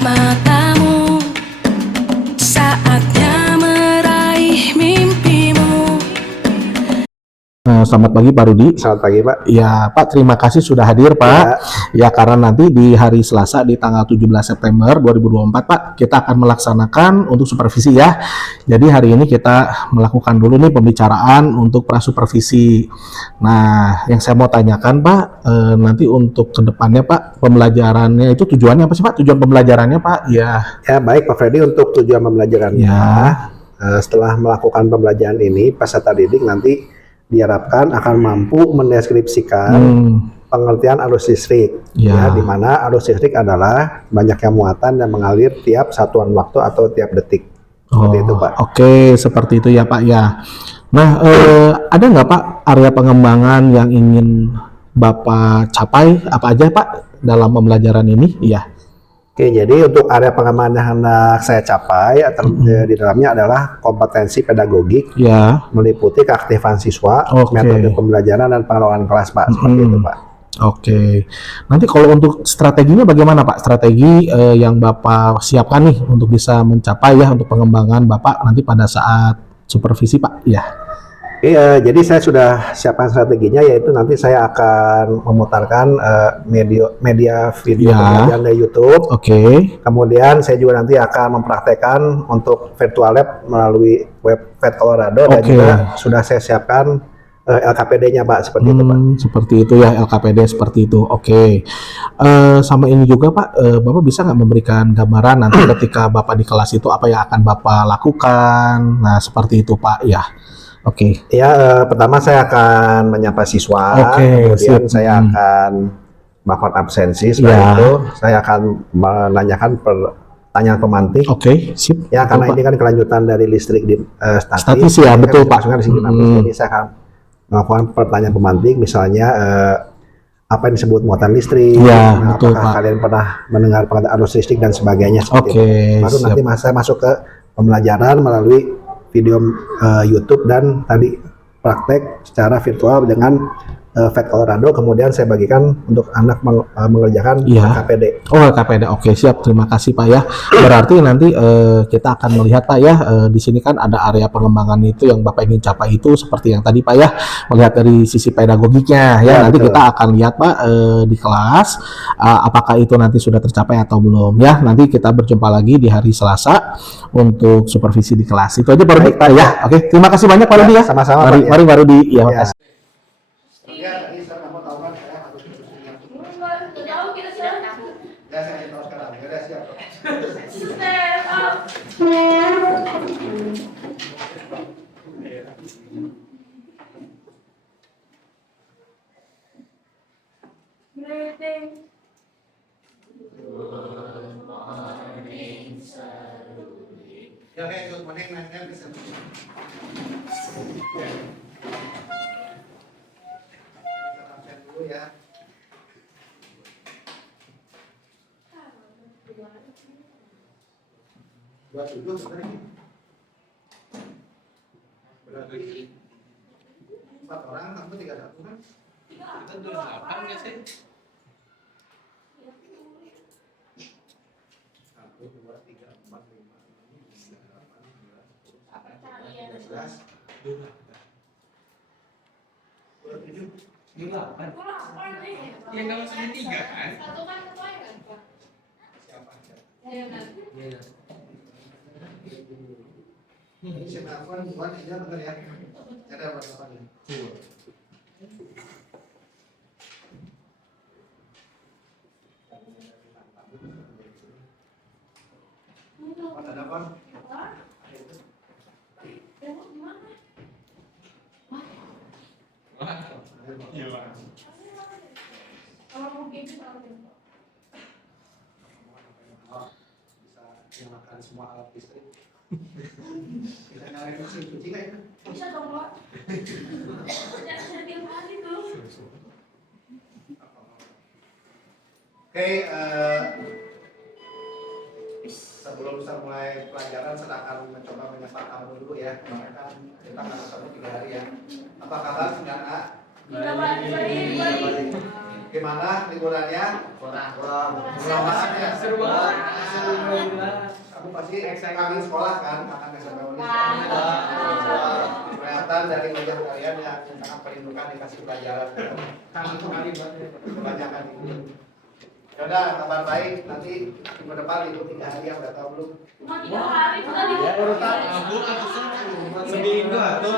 matamu, saatnya meraih mimpimu. Selamat pagi Pak Rudi. Selamat pagi Pak. Ya Pak, terima kasih sudah hadir Pak. Ya karena nanti di hari Selasa di tanggal 17 September 2024 Pak, kita akan melaksanakan untuk supervisi ya. Jadi hari ini kita melakukan dulu nih pembicaraan untuk prasupervisi. Nah, yang saya mau tanyakan Pak, nanti untuk kedepannya Pak, pembelajarannya itu tujuannya apa sih Pak? Tujuan pembelajarannya Pak? Ya. Ya baik Pak Freddy, untuk tujuan pembelajarannya, setelah melakukan pembelajaran ini, peserta didik nanti diharapkan akan mampu mendeskripsikan pengertian arus listrik, ya, di mana arus listrik adalah banyaknya muatan yang mengalir tiap satuan waktu atau tiap detik. Seperti itu Pak. Oke, seperti itu ya Pak ya. Nah, ada nggak Pak area pengembangan yang ingin Bapak capai apa aja Pak dalam pembelajaran ini? Iya. Oke, jadi untuk area pengembangan yang hendak saya capai di dalamnya adalah kompetensi pedagogik, Ya. meliputi keaktifan siswa, metode pembelajaran dan pengelolaan kelas Pak. Seperti itu Pak. Oke, nanti kalau untuk strateginya bagaimana Pak? Strategi yang Bapak siapkan nih untuk bisa mencapai ya untuk pengembangan Bapak nanti pada saat supervisi Pak? Ya. Iya, jadi saya sudah siapkan strateginya, yaitu nanti saya akan memutarkan media video pembelajaran dari YouTube. Oke. Kemudian saya juga nanti akan mempraktekkan untuk virtual lab melalui web Vet Colorado, dan juga sudah saya siapkan LKPD-nya Pak, seperti itu Pak. Seperti itu ya, LKPD seperti itu. Oke. Sama ini juga Pak, Bapak bisa nggak memberikan gambaran nanti ketika Bapak di kelas itu apa yang akan Bapak lakukan? Nah, seperti itu Pak ya. Oke. Ya, pertama saya akan menyapa siswa, kemudian saya akan melakukan absensi. Setelah itu saya akan menanyakan pertanyaan pemantik. Oke, sip. Ya, karena ini kan kelanjutan dari listrik di statis ya, betul Pak. Jadi saya akan melakukan pertanyaan pemantik, misalnya apa yang disebut muatan listrik, betul, apakah kalian pernah mendengar pengertian arus listrik dan sebagainya. Baru nanti saya masuk ke pembelajaran melalui video YouTube dan tadi praktek secara virtual dengan Vet Colorado. Kemudian saya bagikan untuk anak mengerjakan KPD. Oh, KPD. Oke, siap. Terima kasih Pak ya. Berarti nanti kita akan melihat Pak ya, di sini kan ada area pengembangan itu yang Bapak ingin capai itu seperti yang tadi Pak ya, melihat dari sisi pedagogiknya ya. Nanti kita akan lihat Pak di kelas apakah itu nanti sudah tercapai atau belum ya. Nanti kita berjumpa lagi di hari Selasa untuk supervisi di kelas. Itu aja Pak Rudi ya. Oke, terima kasih banyak Pak Rudi ya. Sama-sama. Mari Pak Rudi. Ya, makasih. Ya, tadi saya kamu tahu kan saya harus bersedia. Ya, saya tahu sekarang. Ya, udah siap. Ya, oke, good morning, nanti bisa. Dulu ya. Buat duduk sebenarnya. Berarti 4 orang, kamu 31 kan? Kita 28 nggak sih? 1, 2, 3, 4, 5, 6, 7, 8, 9, 10, 11, 12, 28. Yang kamu sudah 3 kan? Satu kan ketuanya kan Pak? siapa? Saya nanti. Iya. Ini saya telepon, buat aja bener ya. Saya ada WhatsApp-nya. Ada apa? Iya Pak. Kalau mau gitu kalau Bisa nyalakan semua alat listrik. Bisa nyalakan mesin cuci nggak ya? bisa dong Pak. Jangan tiap hari tuh. Oke, sebelum kita mulai pelajaran, saya akan mencoba menyapa kamu dulu ya. Karena kan kita nggak ketemu 3 hari ya. Apa kabar, Saudara? Baik. Gimana liburannya? Wah, banget ya. Seru banget. Kamu pasti kangen sekolah kan? Kangen SMP Unis. Kelihatan dari wajah kalian yang sangat merindukan dikasih pelajaran. Kangen sekali banget. Kebanyakan itu. Yaudah, kabar baik. Nanti minggu depan libur 3 hari yang udah tahu belum? Cuma 3 hari, bukan libur. Seminggu atau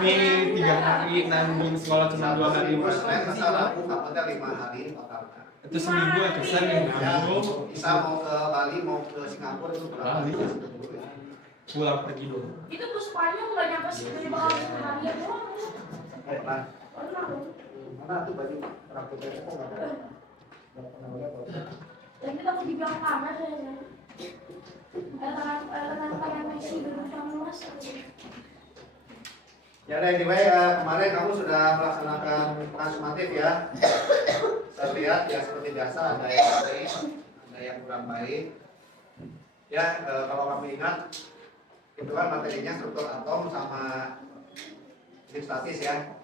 ini 3 hari nanggung sekolah cuma 2 hari. Libur Senin ke Rabu, kabarnya 5 hari totalnya. Itu seminggu atau sering Ya, nanggung bisa mau ke Bali, mau ke Singapura itu berapa? Bali. pulang pergi dulu. Itu bus Spanyol nggak nyampe sih bakal seharian doang. Pernah. Pernah dong. Mana tuh baju rambutnya kok nggak ada? Nggak pernah lihat kok. Dan kita mau dibilang panas ya. Tangan Messi dulu sama Mas. Ya udah, anyway, kemarin kamu sudah melaksanakan transformatif ya. Saya lihat ya seperti biasa ada yang baik, ada yang kurang baik. Ya, kalau kamu ingat itu kan materinya struktur atom sama jenis statis ya.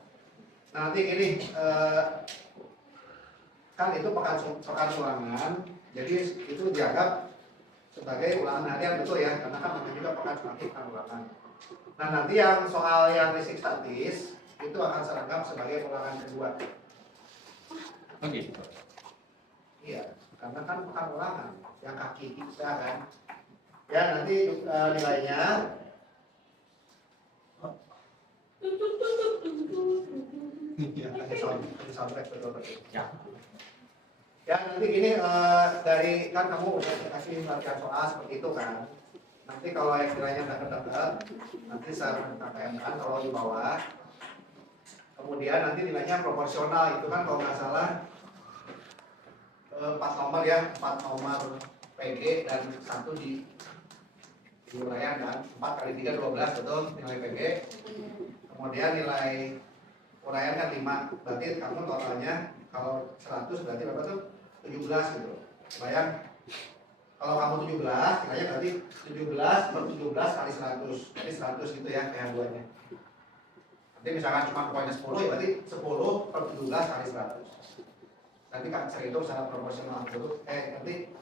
Nah, nanti ini kan itu pekan ulangan, jadi itu dianggap sebagai ulangan harian, betul ya, karena kan namanya juga pekan sumatif kan ulangan. Nah, nanti yang soal yang listrik statis itu akan saya anggap sebagai ulangan kedua. Oke. Iya, karena kan pekan ulangan yang kaki kita kan. Ya, nanti nilainya ya, ada soundtrack betul-betul. Ya. Ya, nanti gini, dari kan kamu udah kasih latihan soal seperti itu kan. Nanti kalau yang nilainya nggak ketebak, nanti saya KPM-kan kalau di bawah. Kemudian nanti nilainya proporsional, itu kan kalau nggak salah 4 nomor ya, 4 nomor PG dan 1 di uraian kan. 4 kali 3 12 betul nilai PG. Kemudian nilai uraian kan 5, berarti kamu totalnya kalau 100 berarti berapa tuh? 17 gitu. Bayang, kalau kamu 17, nilainya berarti 17 per 17 kali 100. Jadi 100 gitu ya PH2-nya. Nanti misalkan cuma poinnya 10, ya berarti 10 per 17 kali 100. Nanti kan saya hitung secara proporsional dulu. Nanti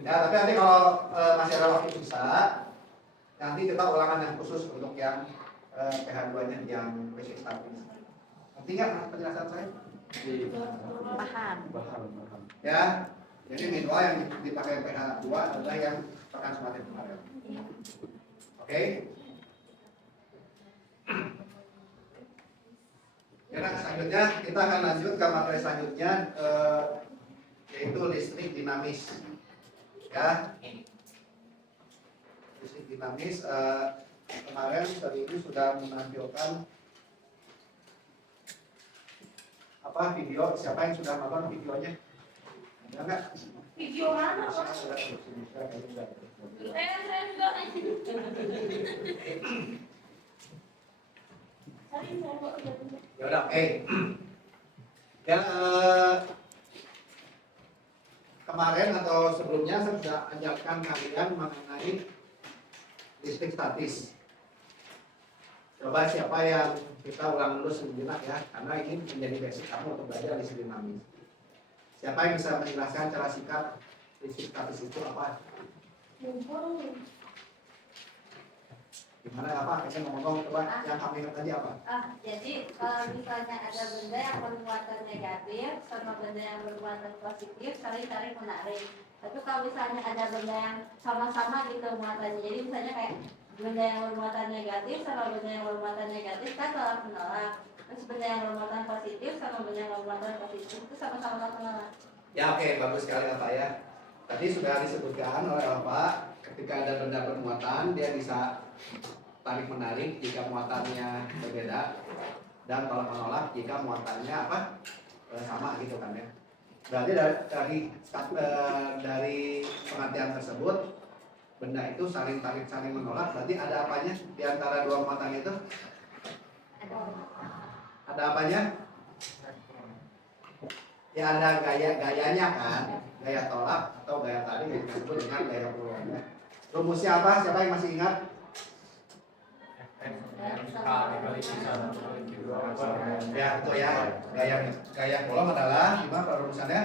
ya, tapi nanti kalau masih ada waktu bisa, nanti kita ulangan yang khusus untuk yang PH2-nya yang basic statis. Nanti nggak penjelasan saya? Paham. Ya, jadi minimal yang dipakai PH2 adalah yang pekan sumatif kemarin. Oke? Ya, nah, selanjutnya kita akan lanjut ke materi selanjutnya, yaitu listrik dinamis. Ya, listrik dinamis. Kemarin tadi ini sudah menampilkan apa video, siapa yang sudah nonton videonya? Ada nggak? Video mana? Pak? Sudah, sudah. Saya juga. Ya udah, oke. Ya, kemarin atau sebelumnya saya sudah ajarkan kalian mengenai listrik statis. Coba siapa yang kita ulang dulu sejenak ya, karena ini menjadi basic kamu untuk belajar listrik dinamis. Siapa yang bisa menjelaskan cara singkat listrik statis itu apa? Gimana apa? Kita ngomong coba yang kamu ingat tadi apa? Jadi kalau misalnya ada benda yang bermuatan negatif sama benda yang bermuatan positif saling menarik. Tapi kalau misalnya ada benda yang sama-sama gitu muatannya, jadi misalnya kayak benda yang bermuatan negatif sama benda yang bermuatan negatif kan tolak menolak. Terus benda yang bermuatan positif sama benda yang bermuatan positif itu sama-sama tolak menolak. Ya oke, bagus sekali Bapak ya. Tadi sudah disebutkan oleh Bapak, ketika ada benda bermuatan dia bisa tarik menarik jika muatannya berbeda dan tolak menolak jika muatannya apa sama gitu kan ya. Berarti dari pengertian tersebut benda itu saling tarik saling menolak, berarti ada apanya di antara dua muatan itu? Ada apanya? Ya ada gayanya kan, gaya tolak atau gaya tarik yang disebut dengan gaya peluangnya. Rumusnya apa? Siapa yang masih ingat? Ya, itu ya. Gaya kolom adalah gimana perumusannya?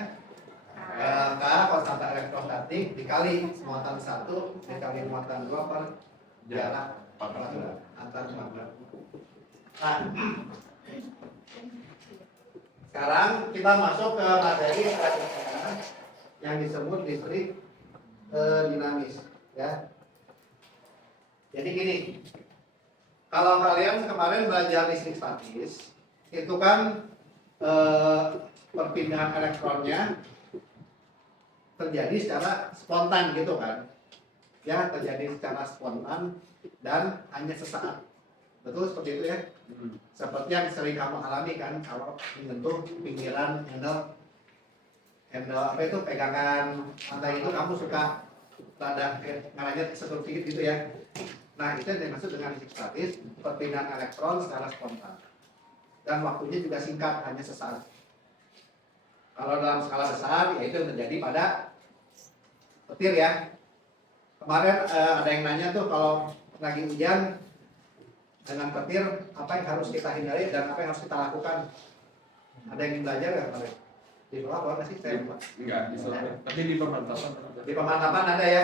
K konstanta elektrostatik dikali muatan 1 dikali muatan 2 per jarak antar magnet. Nah, sekarang kita masuk ke materi yang disebut listrik dinamis, ya. Jadi gini, kalau kalian kemarin belajar listrik statis, itu kan perpindahan elektronnya terjadi secara spontan gitu kan, ya, terjadi secara spontan dan hanya sesaat. Betul seperti itu ya. Seperti yang sering kamu alami kan kalau menyentuh pinggiran handle apa itu pegangan lantai itu kamu suka rada ngarahnya seperti sedikit gitu ya. Nah, itu yang dimaksud dengan listrik statis, perpindahan elektron secara spontan dan waktunya juga singkat, hanya sesaat. Kalau dalam skala besar, yaitu yang terjadi pada petir ya. Kemarin ada yang nanya tuh kalau lagi hujan dengan petir, apa yang harus kita hindari dan apa yang harus kita lakukan? Ada yang ingin belajar nggak kemarin? Di bawah apa sih? Saya lupa. Enggak, di Solo. Tapi di pemantapan. Di pemantapan ada ya.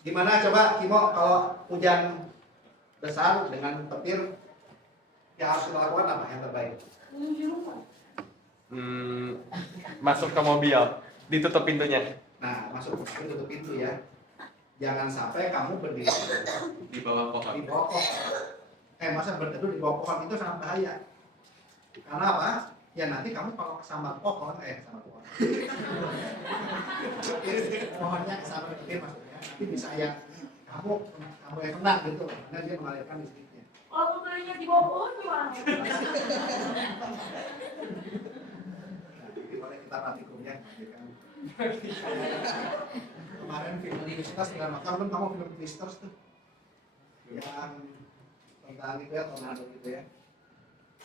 Gimana coba Kimo kalau hujan besar dengan petir, yang harus kita lakukan apa yang terbaik? Masuk ke mobil, ditutup pintunya. Nah, masuk ke tutup pintu ya. Jangan sampai kamu berdiri Di bawah pohon. di bawah pohon. Masa berteduh di bawah pohon itu sangat bahaya. Karena apa? Ya nanti kamu kalau kesambar pohon, kesambar pohon. Pohonnya kesambar petir maksudnya. Nanti bisa yang kamu yang kena gitu, karena dia mengalirkan listriknya. Kalau mobilnya di bawah pohon gimana? Jadi boleh kita praktikumnya. Kemarin film universitas dengan maka belum kamu film Twisters tuh, yang tentang itu ya, tornado gitu ya.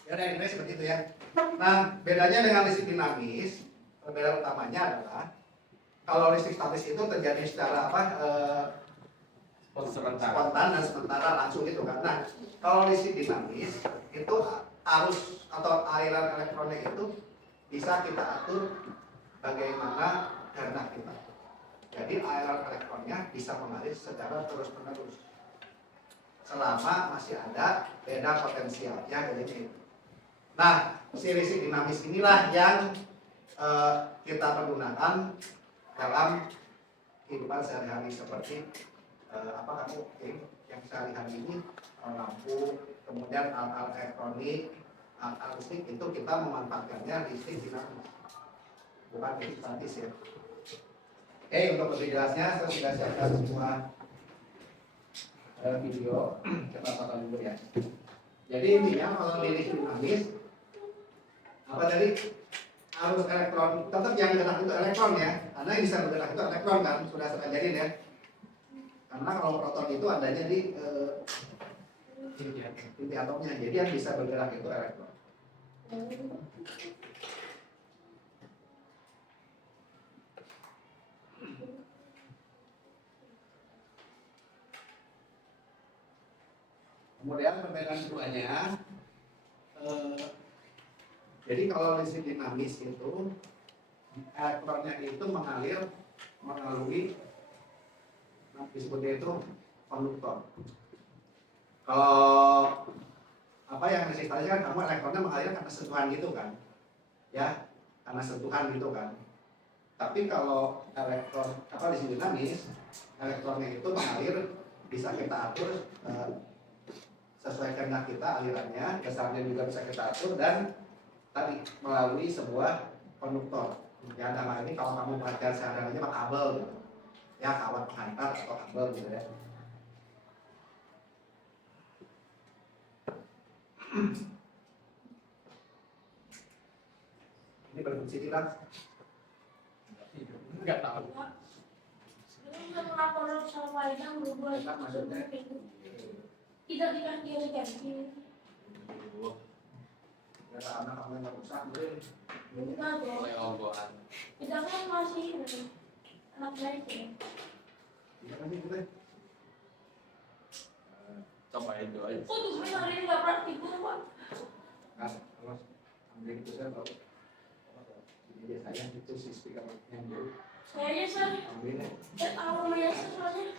Ya udah ini seperti itu ya. Nah, bedanya dengan listrik dinamis, perbedaan utamanya adalah kalau listrik statis itu terjadi secara apa? Spontan dan sementara langsung gitu kan. Nah, kalau listrik dinamis itu arus atau aliran elektronnya itu bisa kita atur bagaimana kehendak kita. Jadi aliran elektronnya bisa mengalir secara terus-menerus selama masih ada beda potensialnya jadinya itu. Nah, si listrik dinamis inilah yang kita pergunakan dalam kehidupan sehari-hari seperti apa kamu yang sehari-hari ini lampu, kemudian alat elektronik, alat listrik itu kita memanfaatkannya listrik dinamis, bukan listrik statis ya. Oke, untuk lebih jelasnya saya sudah siapkan semua video, kita tonton dulu ya. Jadi intinya kalau di listrik dinamis apa tadi, arus elektron tetap yang bergerak itu elektron ya, karena yang bisa bergerak itu elektron kan, sudah saya ajarin ya. Karena kalau proton itu adanya di inti atomnya, jadi yang bisa bergerak itu elektron. Kemudian perbedaan keduanya, jadi kalau listrik dinamis itu elektronnya itu mengalir melalui disebutnya itu konduktor. Kalau apa yang listrik statis kan kamu elektronnya mengalir karena sentuhan gitu kan, ya, karena sentuhan gitu kan. Tapi kalau elektron apa listrik dinamis, elektronnya itu mengalir bisa kita atur sesuai kehendak kita alirannya, besarnya juga bisa kita atur dan tadi melalui sebuah konduktor. Ya dalam ini kalau kamu belajar sehari-harinya mah kabel gitu. Ya kawat penghantar atau kabel gitu ya. Ini berfungsi tidak? Enggak tahu. Ini udah melaporan sama yang berbuat Maksudnya? tidak dikasih ganti. Karena anak kamu yang rusak, boleh. Enggak dong. Oleh ogohan. Kita kan masih anak baik ya. Iya kan boleh. Coba itu aja. Oh tuh gue hari ini nggak praktik tuh pak. Ambil itu saya tahu. Jadi saya itu si speaker yang dulu. Kayaknya sih. Ambil ya. Tahu ya soalnya.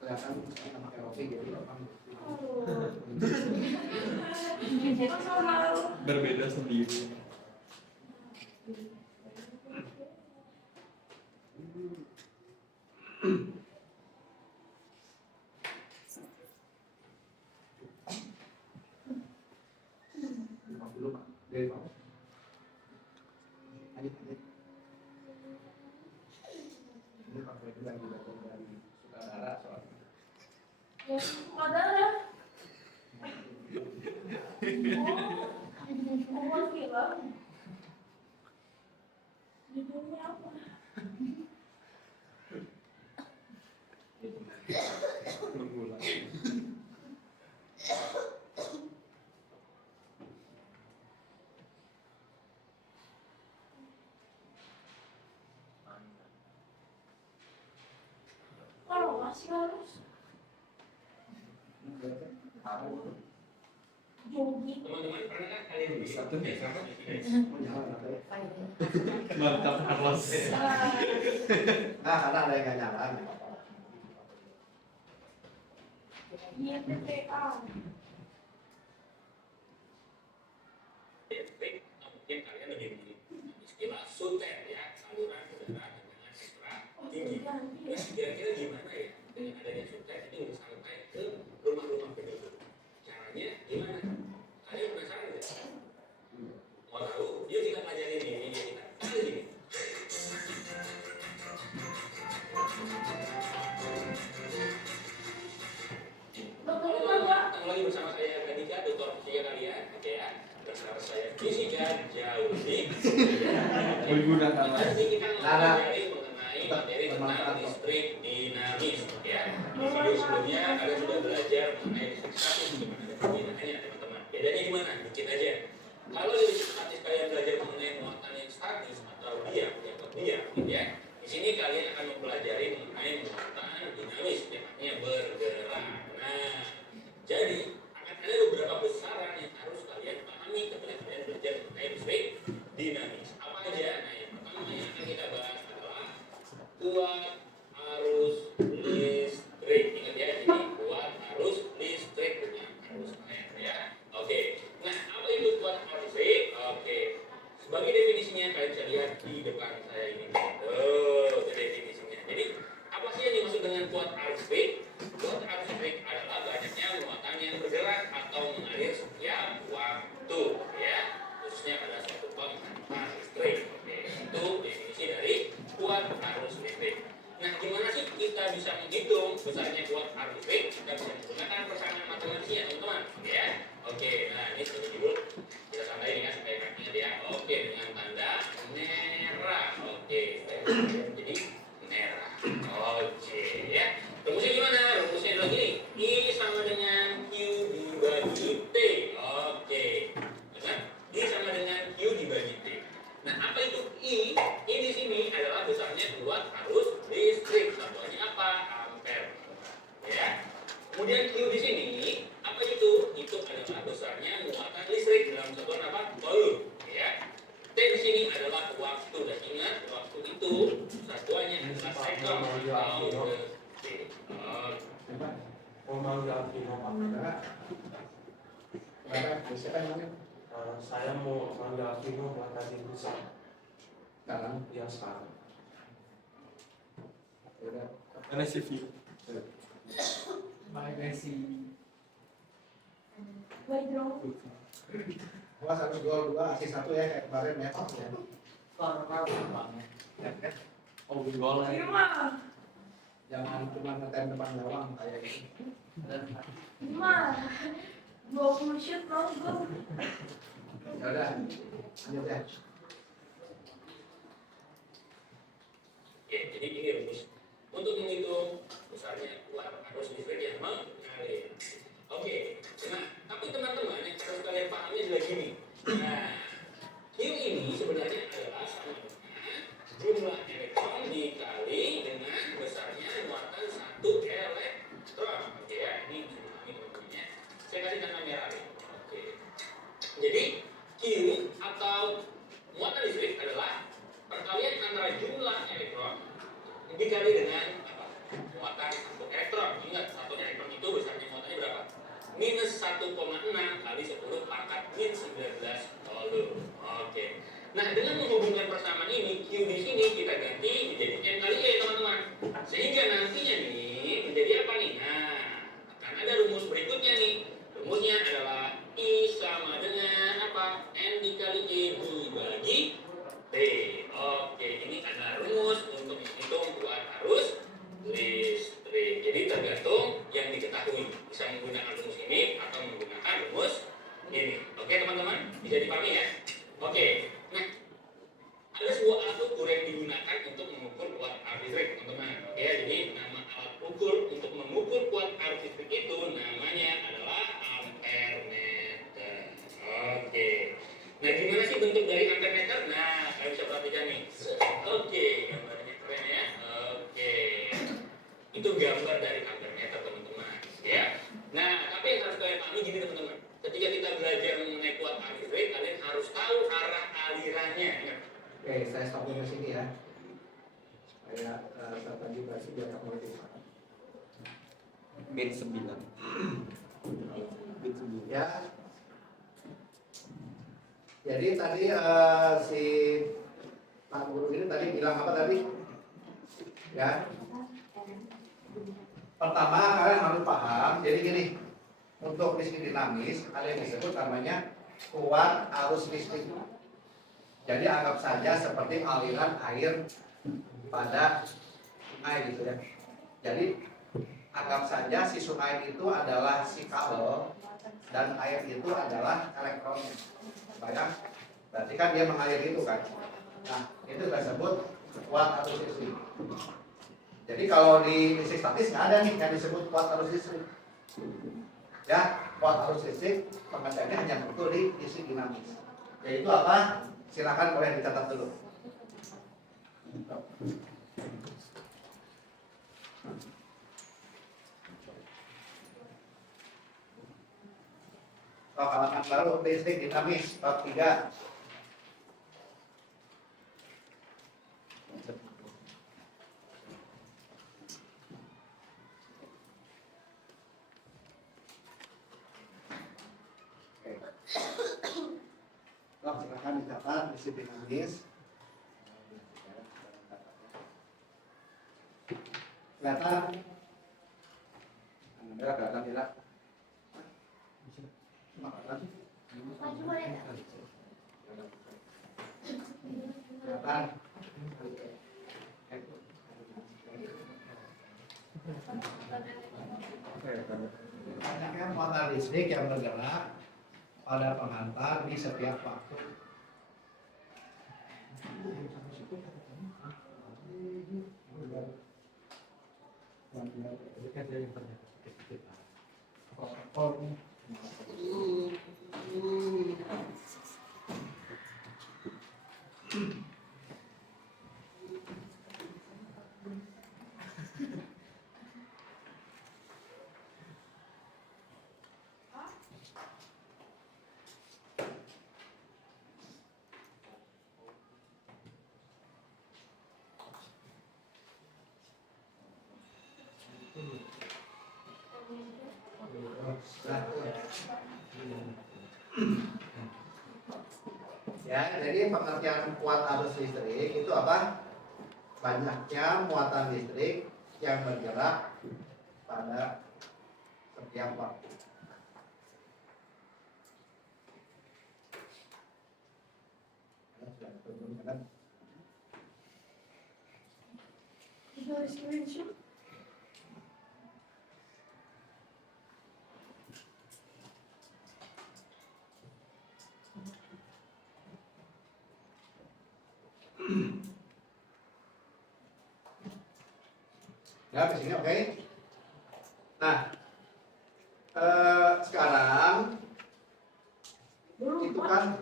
Kelihatan saya pakai roti jadi gampang. Sama lu. Berbeda sendiri. Dulu Pak. Dari Pak. Lanjut. Ini Pak Freddy lagi datang dari Sukadara soalnya. Ya, saudara. Oh, film. Judulnya apa? Mengulang. Kalau masih harus jogging. Teman-teman pernah kan kalian bisa tuh nih sama Mantap Carlos. Karena ada yang nggak nyala. Iya, PPA. mungkin kalian lebih memilih istilah sutet ya, saluran udara dengan ekstra tinggi. Nah, kira-kira gimana ya dengan adanya sutet ini bisa sampai ke rumah-rumah penduduk? Caranya gimana? Kalian penasaran nggak? Mau tahu? Yuk kita pelajarin ini kita. Ada gini. Ketemu lagi bersama saya Gadika, Dr. Fisika kalian, oke ya. Bersama saya Fisika jauh lebih. Menggunakan Nanti kita mempelajari mengenai materi tentang listrik dinamis, ya. Di video sebelumnya kalian sudah belajar mengenai listrik statis, gimana penggunaannya teman-teman. Bedanya gimana? Dikit aja. Kalau di listrik statis kalian belajar mengenai muatan yang statis atau diam, gitu ya. Di sini kalian akan mempelajari mengenai muatan dinamis, yang artinya bergerak. Nah, jadi akan ada beberapa besaran yang harus kalian pahami ketika kalian belajar mengenai listrik dinamis. Apa aja? Nah, yang pertama yang akan kita bahas adalah kuat arus listrik. Ingat ya, ini kuat arus listrik bukan arus air ya. Oke. Nah, apa itu kuat arus listrik? Oke. Sebagai definisinya kalian bisa lihat di depan saya ini. Oh, itu definisinya. Jadi, apa sih yang dimaksud dengan kuat arus listrik? Kuat arus listrik adalah banyaknya muatan yang bergerak atau mengalir setiap waktu, ya, khususnya pada suatu penghantar listrik. Oke, itu definisi dari kuat arus listrik. Nah, gimana sih kita bisa menghitung besarnya kuat arus listrik? Kita bisa menggunakan persamaan matematisnya, teman-teman. Oke, ya. Oke, nah ini seperti dulu. Kita santai ini kan supaya ingat ya. Oke, dengan tanda merah. Oke, jadi merah. Oke, ya. Rumusnya gimana? Rumusnya adalah gini. I sama dengan Q dibagi T. Oke. Benar? I sama dengan Q dibagi T. Nah, apa itu I? I di sini adalah besarnya kuat arus listrik. Satuannya apa? Ampere. Ya. Kemudian Q di sini, apa itu? Itu adalah besarnya muatan listrik dalam satuan apa? Volt. Ya. T di sini adalah waktu, dan ingat waktu itu satuannya adalah second atau detik. Mau manggil Alvino Pak? Siapa yang namanya? Saya mau manggil Alvino buat kasih pulsa. Sekarang. Ya sekarang. Udah. Mana sih Vi? Bye guys. Baik dong. Gua 1 gol 2 asis 1 ya kayak kemarin ya. Oh, gol Di rumah. Jangan cuma ngetem depan gawang kayak gitu. Di rumah. 20 shoot logo. Ya udah. Lanjut ya. Oke, jadi ini rumus untuk menghitung besarnya kuat arus listrik yang mengalir. Oke, nah tapi teman-teman yang harus kalian pahami adalah gini. Nah, Q ini sebenarnya adalah sama dengan jumlah elektron dikali dengan besarnya muatan satu elektron. Oke ya, ini bisa dipahami teman-temannya. Itu gambar dari ampermeter teman-teman, ya. Nah, tapi yang harus kalian pahami gini teman-teman. Ketika kita belajar mengenai kuat arus listrik, kalian harus tahu arah alirannya. Ya. Oke, saya stop di sini ya. Supaya serta vibrasi biar kamu lebih paham. Bit 9. Ya. Jadi tadi si Pak Guru ini tadi bilang apa tadi? Ya. Pertama kalian harus paham. Jadi gini, untuk listrik dinamis ada yang disebut namanya kuat arus listrik. Jadi anggap saja seperti aliran air pada sungai gitu ya. Jadi anggap saja si sungai itu adalah si kabel dan air itu adalah elektronnya. Bayang? Berarti kan dia mengalir itu kan. Nah, itu disebut kuat arus listrik. Jadi kalau di listrik statis nggak ada nih yang disebut kuat arus listrik. Ya, kuat arus listrik pengertiannya hanya betul di listrik dinamis. Yaitu apa? Silakan boleh dicatat dulu. Halaman baru listrik dinamis bab 3. Silakan dicatat listrik dinamis. Kelihatan? Kelihatan tidak? Kelihatan? Banyaknya motor listrik yang bergerak pada pengantar di setiap waktu. Ya, jadi pengertian kuat arus listrik itu apa? Banyaknya muatan listrik yang bergerak pada setiap waktu. Ya, di sini oke. Nah, sekarang itu kan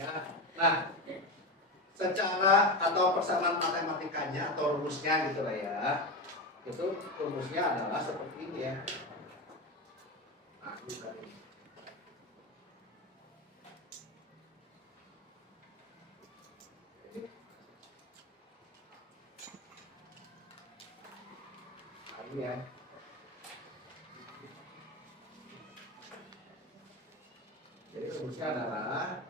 ya. Nah, secara atau persamaan matematikanya atau rumusnya gitu lah ya. Itu rumusnya adalah seperti ini ya. Nah, bukan ini. Nah, ini ya. Jadi rumusnya adalah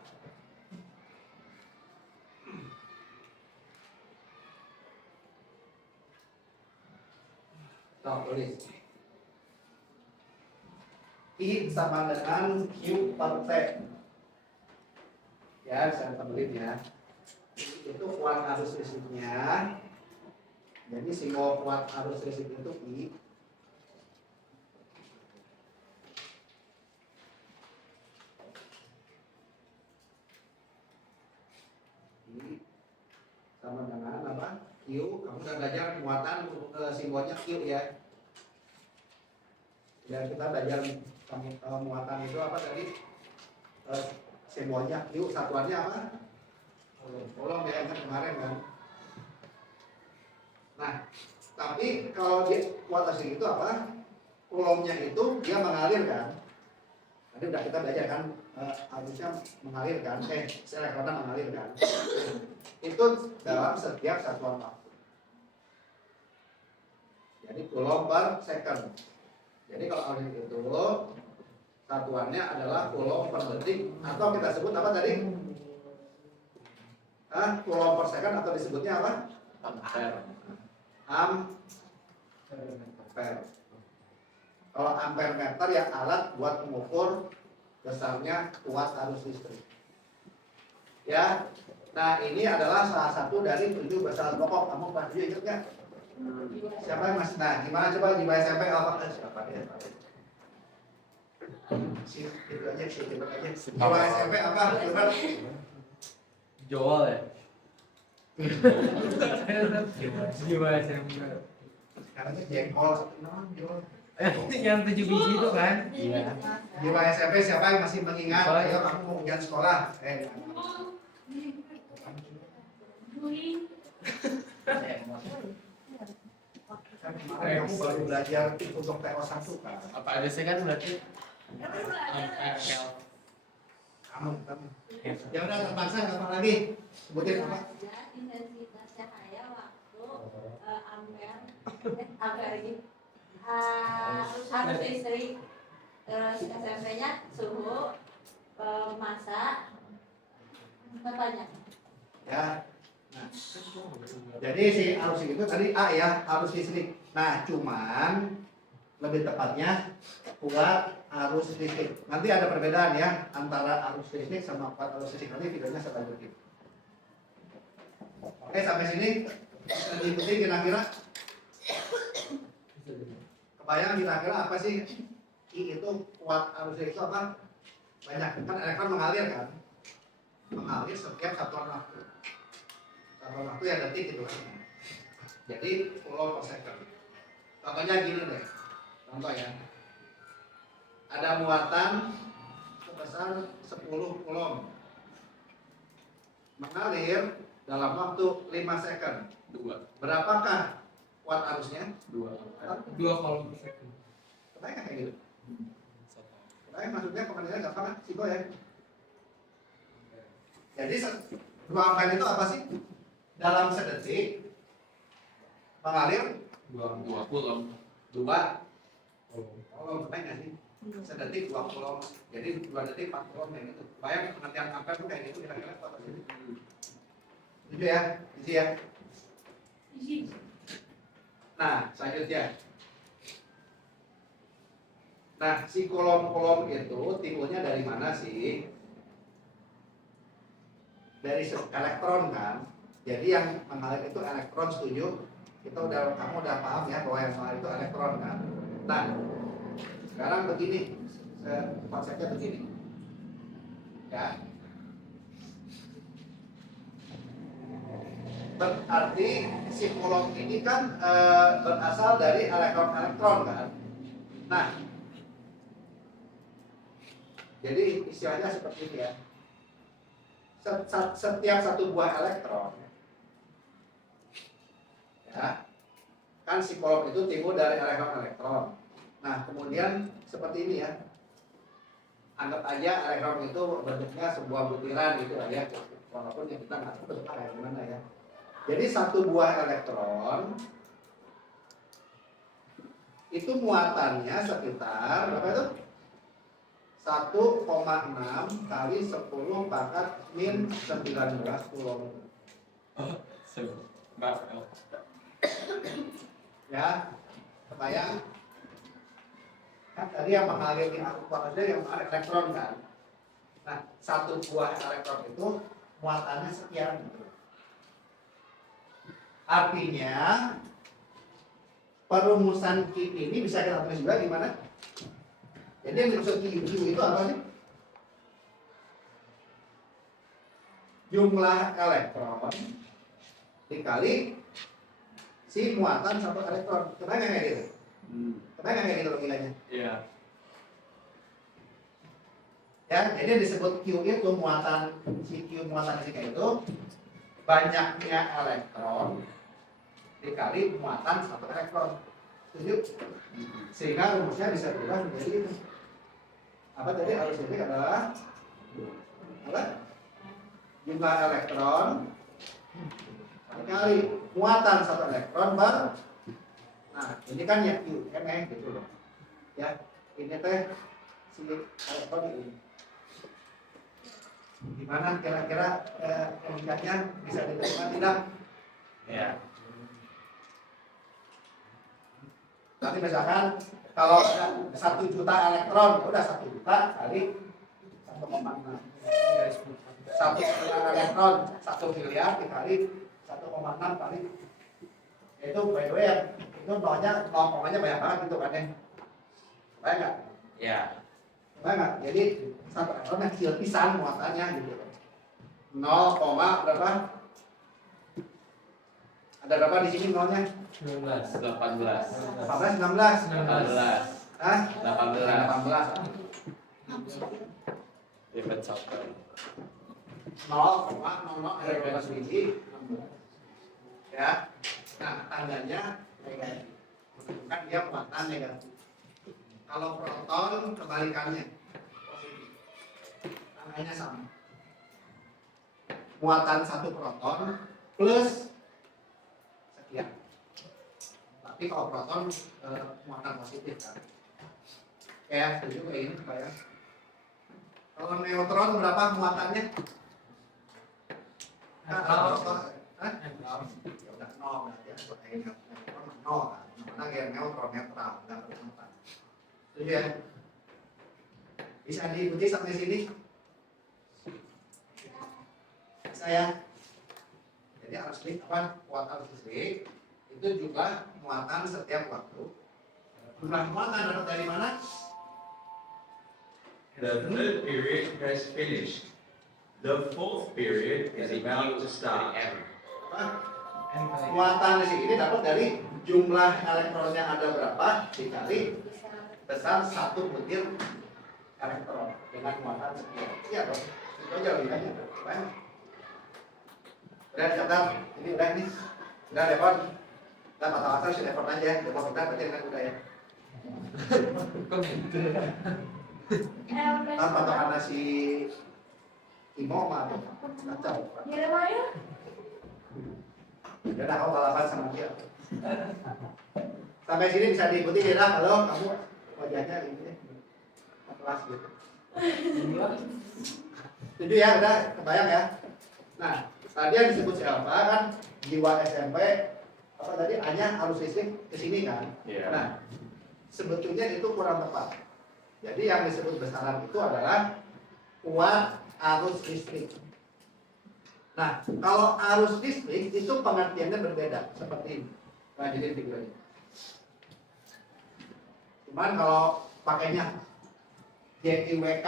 tulis I sama dengan Q per T. Ya, saya tulis ya. Itu kuat arus listriknya. Jadi simbol kuat arus listrik itu I belajar muatan simbolnya Q ya. Dan kita belajar muatan itu apa tadi? Simbolnya Q, satuannya apa? Kolom ya, kan kemarin kan. Nah, tapi kalau dia muatan itu apa? Kolomnya itu dia mengalir kan. Tadi udah kita belajar kan, harusnya mengalir kan, elektronan mengalir kan. Itu dalam setiap satuan waktu. Jadi coulomb per second. Jadi kalau arus itu satuannya adalah coulomb per detik, atau kita sebut apa tadi? Coulomb per second, atau disebutnya apa? Ampere. Ampere. Kalau ampere meter ya alat buat mengukur besarnya kuat arus listrik. Ya, nah ini adalah salah satu dari 7 besar pokok. Kamu pernah ingat nggak? Siapa yang masih? Nah, gimana coba di SMP apa? Siapa dia? Itu aja, itu aja. Di SMP apa? Coba. Joel ya. Jiwa SMP. Sekarang itu jengkol. Jual. Yang 7 biji itu kan? Iya. Di SMP siapa yang masih mengingat? Ayo kamu mau ujian sekolah. Kan kemarin kamu baru belajar untuk TO1 kan? Apa ada sih kan berarti? Kamu. Ya udah terpaksa apa lagi? Sebutin apa? Intensitas cahaya waktu ampere ini arus listrik, terus SMP-nya suhu, massa, banyak. Ya. Nah, jadi si arus itu tadi A ya, arus listrik. Nah, cuman lebih tepatnya kuat arus listrik. Nanti ada perbedaan ya antara arus listrik sama kuat arus listrik. Nanti videonya saya lanjutin. Oke, sampai sini diikuti kira-kira. Kebayang kira-kira apa sih I itu kuat arus listrik itu apa? Banyak kan elektron mengalir kan? Mengalir setiap satuan waktu. Satuan waktu ya detik gitu kan. Jadi coulomb per second. Contohnya gini deh. Contoh ya. Ada muatan sebesar 10 coulomb. Mengalir dalam waktu 5 second. 2. Berapakah kuat arusnya? 2 kolom per second. Kebayang kayak gitu? Kebayang maksudnya pengendaliannya gampang kan? Simpel ya? Jadi 2 ampere itu apa sih? Dalam sedetik mengalir 2 kolom. 2 kolom. Kebayang nggak sih? Sedetik 2 kolom. Jadi 2 detik 4 kolom kayak gitu. Kebayang pengertian ampere itu kayak gitu kira-kira apa sih? Setuju ya? Isi ya? Nah, selanjutnya. Nah, si kolom-kolom itu timbulnya dari mana sih? Dari elektron kan. Jadi yang mengalir itu elektron, setuju? Kamu udah paham ya bahwa yang mengalir itu elektron kan. Nah, sekarang begini, konsepnya begini. Ya. Berarti si kolom ini kan berasal dari elektron-elektron kan. Nah, jadi istilahnya seperti ini ya. Setiap satu buah elektron, ya, kan si kolom itu timbul dari elektron-elektron. Nah, kemudian seperti ini ya. Anggap aja elektron itu bentuknya sebuah butiran gitu ya. Walaupun yang kita nggak tahu bentuknya kayak gimana ya. Jadi satu buah elektron itu muatannya sekitar berapa itu? 1,6 kali 10 pangkat min 19 coulomb. Ya, kebayang? Kan tadi yang mengalir di arusnya yang elektron kan. Nah, satu buah elektron itu muatannya sekian. Artinya perumusan Q ini bisa kita tulis juga gimana? Jadi yang dimaksud Q itu apa sih? Jumlah elektron dikali si muatan satu elektron. Kebayang nggak kayak gitu? Kebayang nggak kayak gitu logikanya? Iya. Ya, jadi disebut Q itu muatan si Q muatan fisika itu banyaknya elektron dikali muatan satu elektron. Setuju? Sehingga rumusnya bisa berubah menjadi itu. Apa tadi arus listrik adalah apa? Jumlah elektron dikali muatan satu elektron bar. Nah, ini kan ya Q, gitu loh. Ya, ini teh si elektron ini. Gimana kira-kira logikanya bisa diterima tidak? Iya. Nanti misalkan kalau ada 1 juta elektron, udah 1 juta kali 1,6. 1,5 elektron 1 miliar dikali 1,6 kali. Itu by the way itu nolnya banyak banget gitu kan ya. Baik nggak? Iya. Baik nggak? Jadi satu elektron yang kecil pisan muatannya gitu. 0, berapa? Ada berapa di sini nolnya? 18. 18, 19? 18. Hah? 18. 18. Ribet software. 0,00 ada 12 biji. Ya. Nah, tandanya negatif. Menunjukkan dia muatan negatif. Kalau proton kebalikannya positif. Tandanya sama. Muatan satu proton plus sekian. Tapi kalau proton muatan positif kan. Ya, setuju kayak ini Pak ya. Kalau neutron berapa muatannya? Hah? Ya udah nol berarti ya. Neutron nol kan. Mana kayak neutron netral, enggak bermuatan. Setuju ya? Bisa diikuti sampai sini? Bisa ya? Jadi arus listrik apa? Kuat arus listrik itu jumlah muatan setiap waktu. Jumlah muatan dapat dari mana? The third period has finished. The fourth period is about to start. Muatan di sini dapat dari jumlah elektronnya ada berapa dikali besar satu butir elektron dengan muatan sekian. Iya dong. Itu aja logikanya. Udah catat. Ini udah nih. Udah repot. Udah patah asal si repot aja. Repot kita berarti kan udah ya. Kan patokannya si Imo mah kacau. Jeremiah. Udah kau balapan sama dia. Sampai sini bisa diikuti ya, halo kamu wajahnya ini deh. Kelas gitu. Setuju ya, udah kebayang ya. Nah, tadi yang disebut si Alfa kan jiwa SMP apa tadi hanya arus listrik ke sini kan. Iya. Nah, sebetulnya itu kurang tepat. Jadi yang disebut besaran itu adalah kuat arus listrik. Nah, kalau arus listrik itu pengertiannya berbeda seperti ini. Lanjutin figurnya. Cuman kalau pakainya JIWK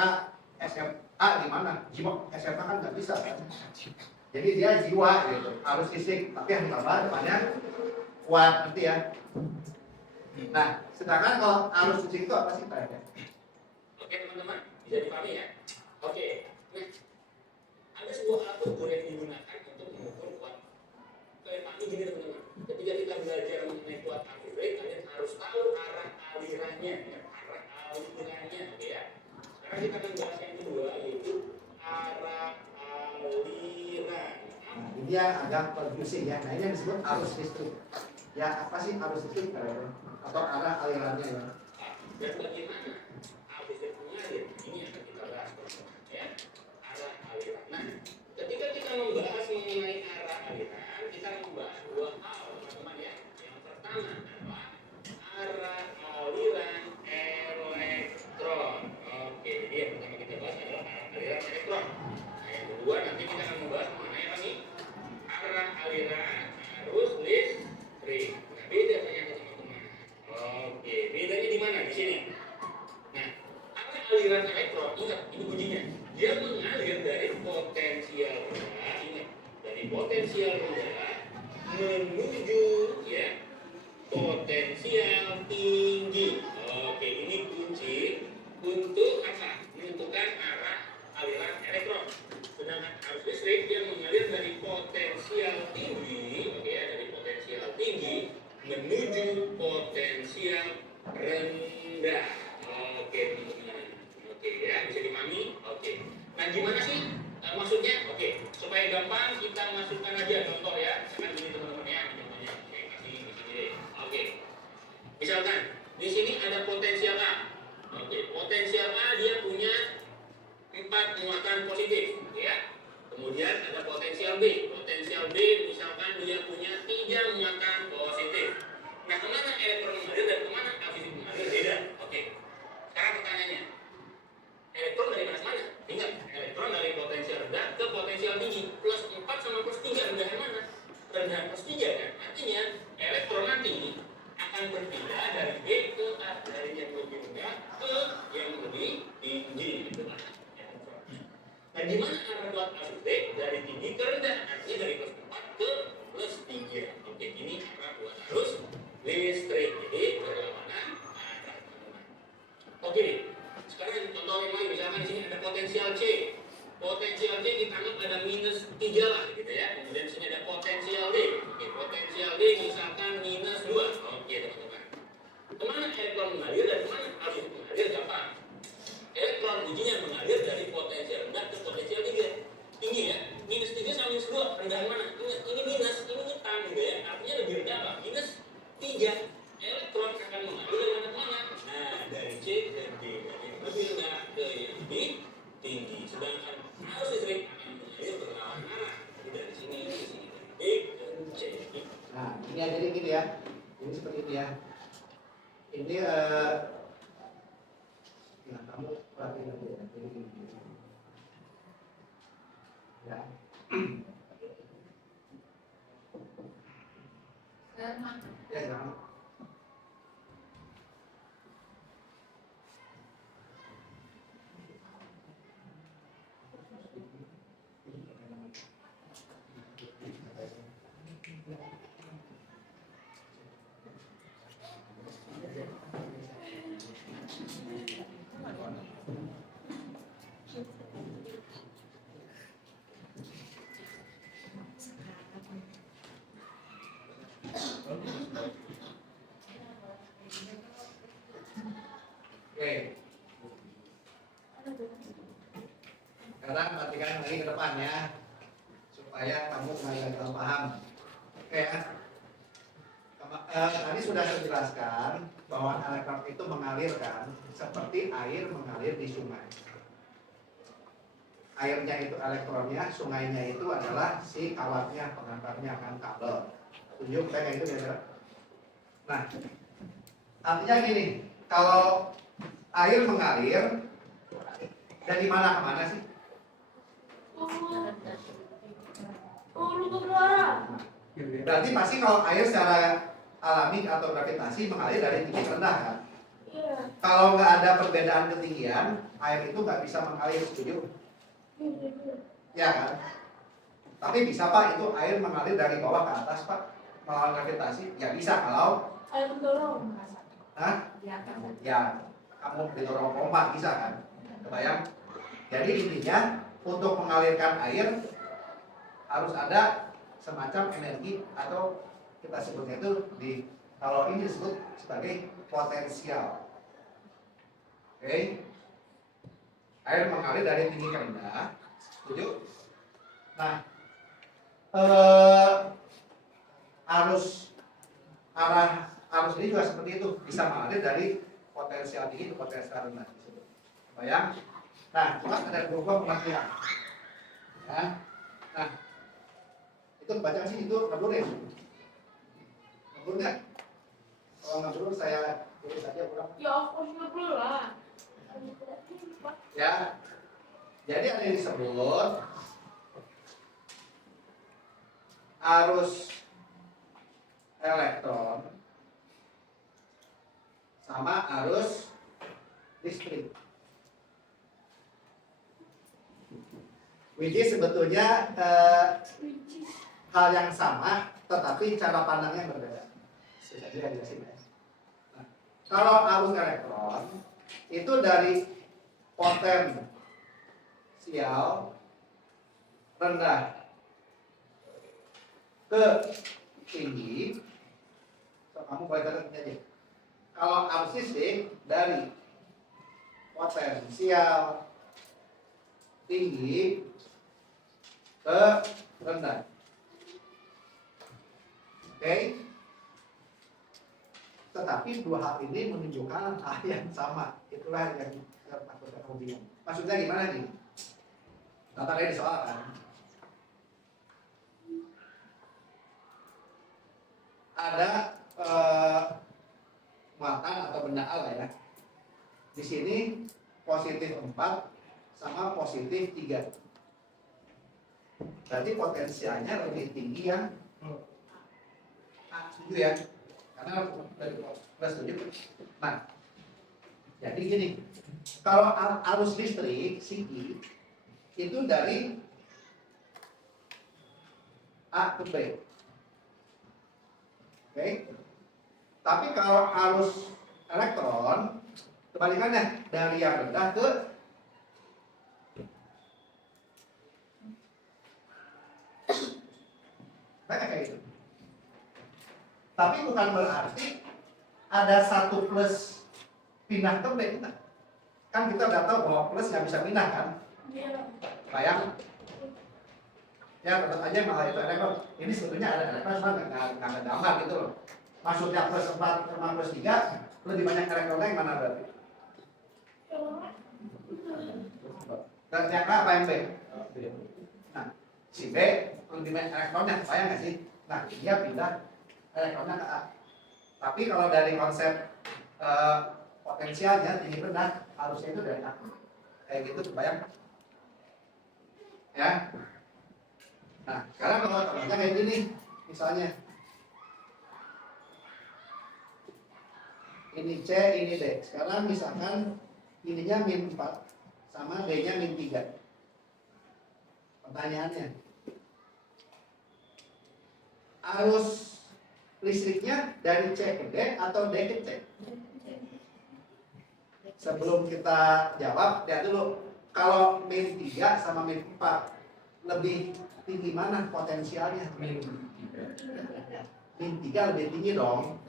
SMA di mana? Jiwa SMA kan nggak bisa kan? Jadi dia jiwa gitu, arus listrik, tapi yang ditambah depannya kuat, ngerti ya? Nah, sedangkan kalau arus listrik itu apa sih kayaknya? Oke teman-teman, bisa dipahami ya? Oke, nah ada sebuah alat ukur yang digunakan untuk mengukur kuat. Kalian pahami gini teman-teman, ketika kita belajar mengenai kuat arus listrik, kalian harus tahu arah alirannya, ya, arah alirannya, oke ya. Sekarang kita akan bahas yang kedua, yaitu arah aliran. Nah, ini dia agak confusing ya. Nah, ini yang disebut arus listrik. Ya, apa sih arus listrik atau arah alirannya ya? Dan bagaimana arus listrik mengalir? Ini yang akan kita bahas teman-teman, ya. Arah aliran. Nah, ketika kita membahas mengenai arah aliran, kita akan membahas dua hal, teman-teman ya. Yang pertama adalah arah aliran elektron. Oke, jadi yang pertama kita bahas adalah arah aliran elektron. Nah, yang kedua nanti kita akan membahas mengenai apa nih? Arah aliran arus listrik. Nah, beda ternyata teman-teman. Oke, bedanya di mana? Di sini. Nah, arah aliran elektron, ingat ini kuncinya. Dia mengalir dari potensial rendah, ingat, dari potensial rendah menuju ya potensial tinggi. Oke, ini kunci untuk apa? Menentukan arah aliran elektron. Sedangkan arus listrik yang mengalir dari potensial tinggi, oke ya, dari potensial tinggi menuju potensial rendah. Oke, teman-teman. Oke ya, bisa dipahami? Oke. Nah, gimana sih maksudnya? Oke, supaya gampang kita masukkan aja contoh ya. Misalkan ini teman-teman ya, contohnya. Oke, kasih di sini deh. Oke. Misalkan di sini ada potensial A. Oke, potensial A dia punya 4 muatan positif, ya. Kemudian ada potensial B. Potensial B misalkan dia punya 3 muatan positif. Nah, kemana elektron mengalir dan kemana aktivitas mengalir beda. Oke. Sekarang pertanyaannya, elektron dari mana ke mana? Ingat, elektron dari potensial rendah ke potensial tinggi. Plus 4 sama plus 3 rendahan mana? Rendahan plus 3 kan? Artinya elektron nanti akan berpindah dari B ke A, dari yang lebih rendah ke yang lebih tinggi. Itu kan? Nah, di mana arah buat arus B? Dari tinggi ke rendah. Artinya dari plus 4 ke plus 3. Oke, ini arah buat arus listrik. Jadi berlawanan arah. Oke nih. Sekarang contoh yang lain, misalkan di sini ada potensial C. Potensial C ditanggap ada minus 3 lah gitu ya. Kemudian di sini ada potensial D. Oke, potensial D misalkan minus 2. Oke, teman-teman. Kemana elektron mengalir dan kemana arus mengalir? Gampang. Elektron ujinya mengalir dari potensial rendah ke potensial tinggi ya. Minus 3 sama minus 2 rendahan mana? Ini minus, ini hitam gitu ya. Artinya lebih rendah apa? Minus 3. Elektron akan mengalir dari mana ke mana? Nah, dari C ke D. Dari yang lebih rendah ke yang lebih tinggi. Sedangkan arus listrik akan mengalir berlawanan arah. Dari sini ke sini. Dari B ke C. Nah, ini aja jadi gini ya. Ini seperti ini ya. Ini nah, kamu perhatiin aja ya. Jadi gini. Ya. Ya, jangan. Oke. Sekarang perhatikan lagi ke depannya supaya kamu benar-benar paham. Oke ya. Tadi sudah saya jelaskan bahwa elektron itu mengalirkan seperti air mengalir di sungai. Airnya itu elektronnya, sungainya itu adalah si alatnya, pengantarnya kan kabel. Tunjuk kayak itu ya. Nah, artinya gini, kalau air mengalir dari mana ke mana sih? Berarti pasti kalau air secara alami atau gravitasi mengalir dari tinggi ke rendah kan? Kalau nggak ada perbedaan ketinggian, air itu nggak bisa mengalir, setuju? Ya kan? Tapi bisa Pak itu air mengalir dari bawah ke atas Pak melawan gravitasi? Ya bisa kalau Air mendorong. Hah? Ya, kamu didorong pompa bisa kan? Kebayang? Jadi intinya untuk mengalirkan air harus ada semacam energi atau kita sebutnya itu kalau ini disebut sebagai potensial. Oke? Air mengalir dari tinggi ke rendah. Setuju? Nah, arus ini juga seperti itu, bisa mengalir dari potensial tinggi ke potensial rendah. Bayang? Nah, cuma ada beberapa pengertian. Ya. Nah, itu baca sih itu ngeblur ya? Ngeblur nggak? Kalau ngeblur saya tulis saja kurang. Ya, of course ngeblur lah. Ya, jadi ada yang disebut arus elektron sama arus listrik. Which is sebetulnya hal yang sama, tetapi cara pandangnya berbeda. Bisa jelasin ya. Nah, kalau arus elektron itu dari potensial rendah ke tinggi, so, kamu boleh catat ini aja. Kalau arus listrik dari potensial tinggi ke rendah. Oke? Tetapi dua hal ini menunjukkan hal yang sama. Itulah yang takutnya kamu bingung. Maksudnya gimana nih? Data di soal kan? Ada muatan atau benda Allah ya. Di sini positif 4 sama positif 3. Berarti potensialnya lebih tinggi yang setuju ya? Karena plus 7. Nah, jadi gini, kalau arus listrik CI itu dari A ke B. Oke? Tapi kalau arus elektron kebalikannya, dari yang rendah ke kayak gitu. Tapi bukan berarti ada satu plus pindah ke B, enggak. Kan kita udah tahu bahwa plus nggak bisa pindah kan? Bayang? Ya tetap aja malah itu elektron. Ini sebetulnya ada elektron cuma nggak ada gambar gitu loh. Maksudnya plus 4 sama plus 3 lebih banyak elektronnya yang mana berarti? Dan yang A apa yang B? Nah, si B lebih banyak elektronnya, bayang nggak sih? Nah, dia pindah elektronnya ke A. Tapi kalau dari konsep potensialnya tinggi rendah, harusnya itu dari A. Kayak gitu, bayang? Ya. Nah, sekarang kalau contohnya kayak gini, misalnya ini C, ini D. Sekarang misalkan ininya min 4 sama D-nya min 3. Pertanyaannya, arus listriknya dari C ke D atau D ke C? Sebelum kita jawab, lihat dulu. Kalau min 3 sama min 4 lebih tinggi mana potensialnya? Min 3 lebih tinggi dong.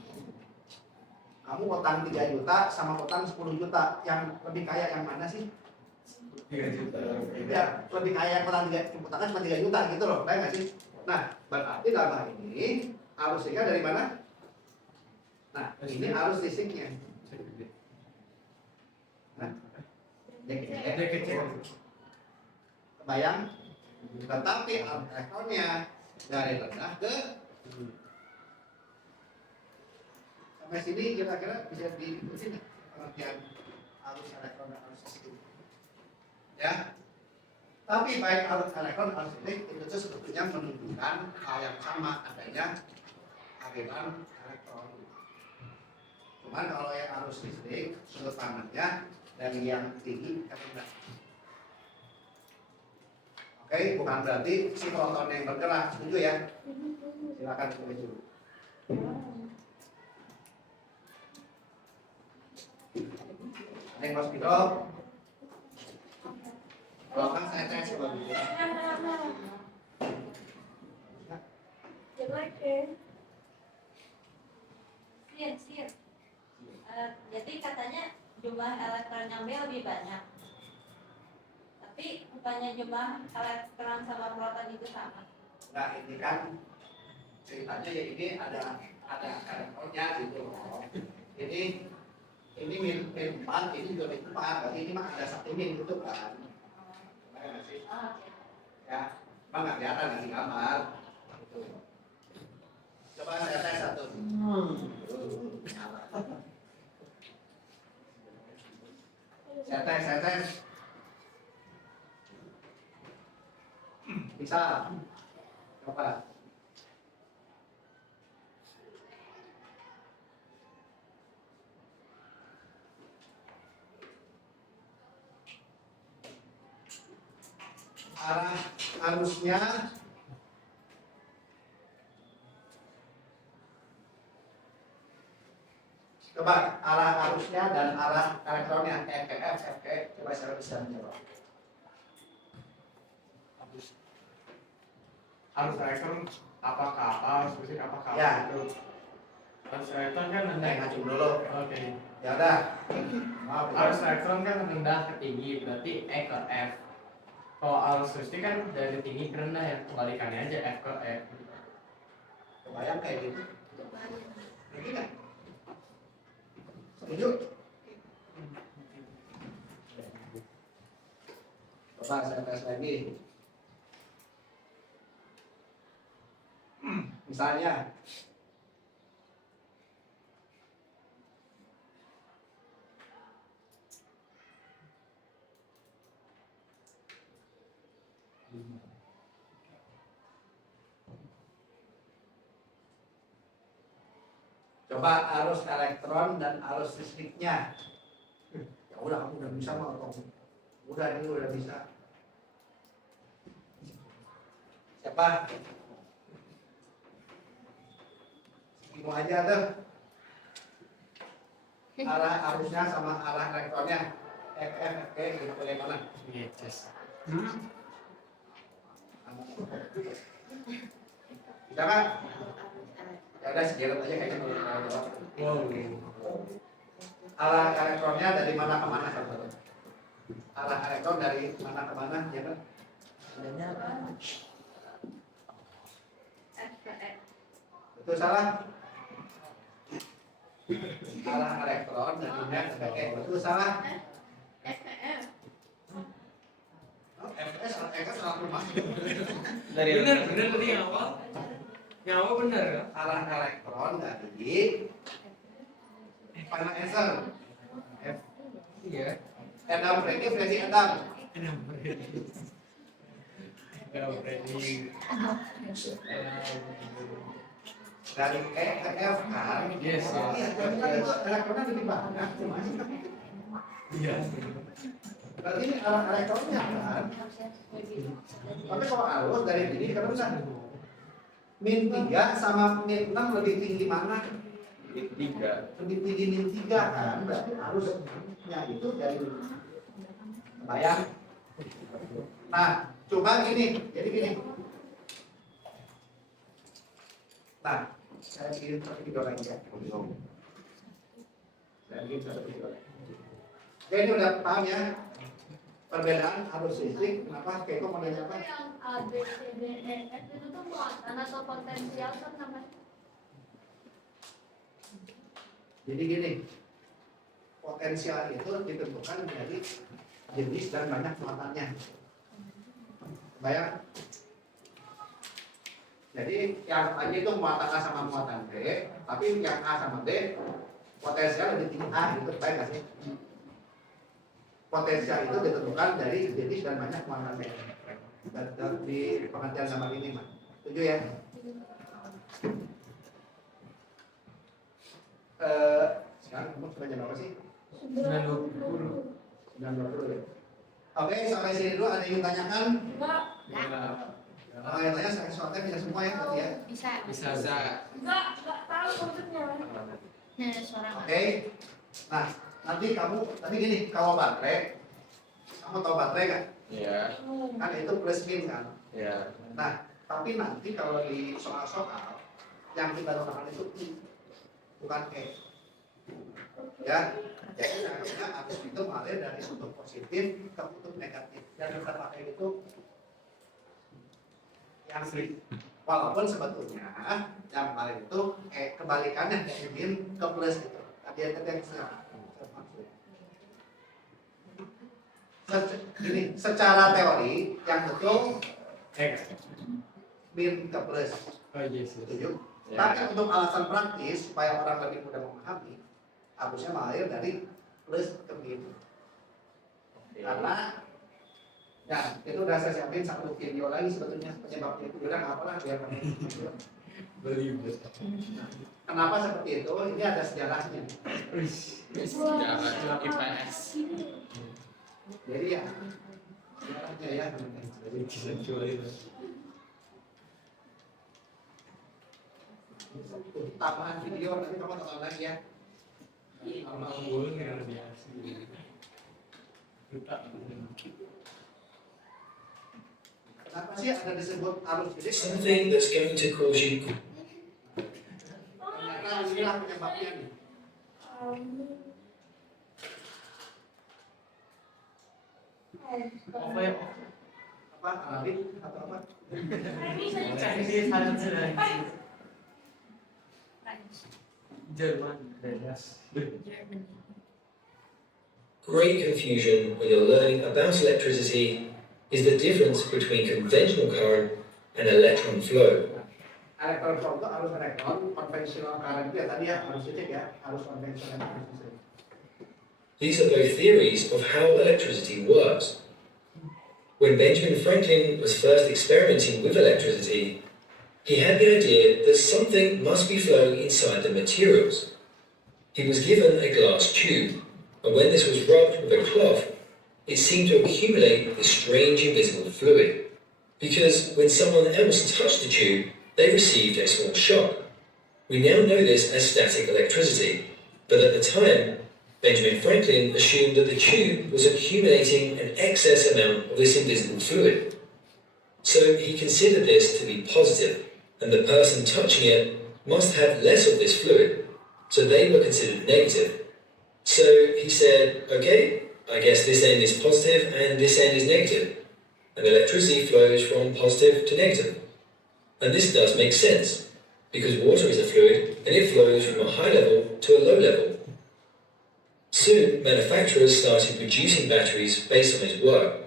Kamu utang 3 juta sama utang 10 juta, yang lebih kaya yang mana sih? 3 juta. Ya, lebih kaya yang utang 3, utangnya cuma 3 juta gitu loh, kayak nggak sih? Nah, berarti dalam hal ini arus listriknya dari mana? Nah, ini arus listriknya. Nah, kebayang? Tetapi arus elektronnya dari rendah ke sampai sini kira-kira bisa diikutin pengertian arus elektron dan arus listrik. Ya. Tapi baik arus elektron dan arus listrik itu sebetulnya menunjukkan hal yang sama, adanya aliran elektron. Cuman kalau yang arus listrik sudut pandangnya dari yang tinggi ke rendah. Oke, bukan berarti si proton yang bergerak, setuju ya? Silakan tulis dulu. Ada yang mau spidol? Kalau kan saya tes dulu. Sir. Jadi katanya jumlah elektron yang B lebih banyak. Tapi bukannya jumlah elektron sama proton itu sama. Nah, ini kan ceritanya ya, ini ada elektronnya gitu loh. Ini min 4, ini juga min 4, berarti ini mah ada satu min gitu kan. Ya, emang nggak kelihatan di gambar. Gitu. Coba saya tes satu. Saya tes. Bisa. Coba. Arah arusnya supaya saya bisa menjawab. Arus elektron apakah arus listrik apakah Ya. itu? Arus elektron kan rendah. Ngacung dulu. Oke. Ya udah. Maaf. Arus elektron kan rendah ke tinggi, berarti E ke F. Kalau arus listrik kan dari tinggi ke rendah ya, kebalikannya aja F ke E. Kebayang kayak gitu. Ngerti nggak? Setuju? Coba saya tes lagi. Misalnya, coba arus elektron dan arus listriknya. Ya udah, kamu udah bisa mau ngomong. Udah, ini udah bisa. Siapa? Segitu aja tuh. Arah arusnya sama arah elektronnya. FF, gitu bagaimana? Yes. Bisa kan? Ya udah segeret aja kayaknya kalau jawab. Wow. Arah elektronnya dari mana ke mana? Arah elektron dari mana ke mana, ya kan? Betul salah? Arah elektron dari mana ke mana? Betul salah? FS kan salah rumah. Bener tadi yang awal. Yang awal bener ya? Arah elektron dari final answer. F. Iya. Adam Freddy, Freddy Adam. Dari E ke F kan? Yes. Iya, tapi kan itu elektronnya lebih banyak. Iya. Berarti ini arah elektronnya kan? Tapi kalau arus dari ini kan bisa min 3 sama min 6 lebih tinggi mana? Min 3. Lebih tinggi min 3 kan? Berarti arusnya itu dari bayang. Nah, cuma gini, jadi gini. Nah, saya bikin satu video lagi ya. Saya bikin satu video lagi. Oke, ini udah paham ya? Perbedaan arus listrik, kenapa Keiko mau nanya apa? Yang A, B, C, D, E, F itu tuh muatan atau potensial kan namanya? Jadi gini, potensial itu ditentukan dari jenis dan banyak muatannya. Bayang? Jadi yang tadi itu muatan A sama muatan B, tapi yang A sama B potensial lebih tinggi A gitu, baik nggak sih? Potensial itu ditentukan dari jenis dan banyak muatan B. Dan di pengertian gambar ini, Mas. Setuju ya? Sekarang kamu sudah jam berapa sih? 9.20. 9.20 ya. Oke, sampai sini dulu. Ada yang ingin tanyakan? Enggak. Kalau yang tanya saya soalnya bisa semua ya, berarti ya. Bisa. Bisa. Enggak tahu maksudnya. Suara. Oke. Nah, nanti kamu, tapi gini, kalau baterai, kamu tahu baterai kan? Iya. Kan itu plus min kan? Iya. Nah, tapi nanti kalau di soal-soal yang kita gunakan itu I, bukan E. Ya, jadi artinya arus itu mengalir dari kutub positif ke kutub negatif. Dan kita pakai itu yang sering. Walaupun sebetulnya yang mengalir itu kebalikannya dari min ke plus itu. Tadi yang gini, secara teori yang betul min ke plus. Oh yes. Setuju? Ya. Tapi untuk alasan praktis supaya orang lebih mudah memahami, harusnya mengalir dari plus ke min. Karena ya itu udah saya siapin satu video lagi sebetulnya penyebabnya itu udah nggak apa lah biar kamu Belibet. kenapa seperti itu, ini ada sejarahnya. Sejarah IPS. Jadi ya sejarahnya ya. Tambahan video nanti kamu tonton lagi ya. Normal biasa. Kenapa sih ada disebut arus listrik? Something that's going to cause you Ternyata inilah penyebabnya nih. Apa ya? Apa? Arabik atau apa? Chinese Hansen. Jerman. great confusion when you're learning about electricity is the difference between conventional current and electron flow. Elektron flow itu arus elektron, konvensional current itu ya tadi ya arus listrik ya, arus konvensional arus listrik. These are both theories of how electricity works. When Benjamin Franklin was first experimenting with electricity, he had the idea that something must be flowing inside the materials. He was given a glass tube, and when this was rubbed with a cloth, it seemed to accumulate this strange invisible fluid. Because when someone else touched the tube, they received a small shock. We now know this as static electricity, but at the time, Benjamin Franklin assumed that the tube was accumulating an excess amount of this invisible fluid. So he considered this to be positive, and the person touching it must have less of this fluid, so they were considered negative. So he said, okay, I guess this end is positive and this end is negative, and electricity flows from positive to negative. And this does make sense, because water is a fluid and it flows from a high level to a low level. Soon, manufacturers started producing batteries based on his work,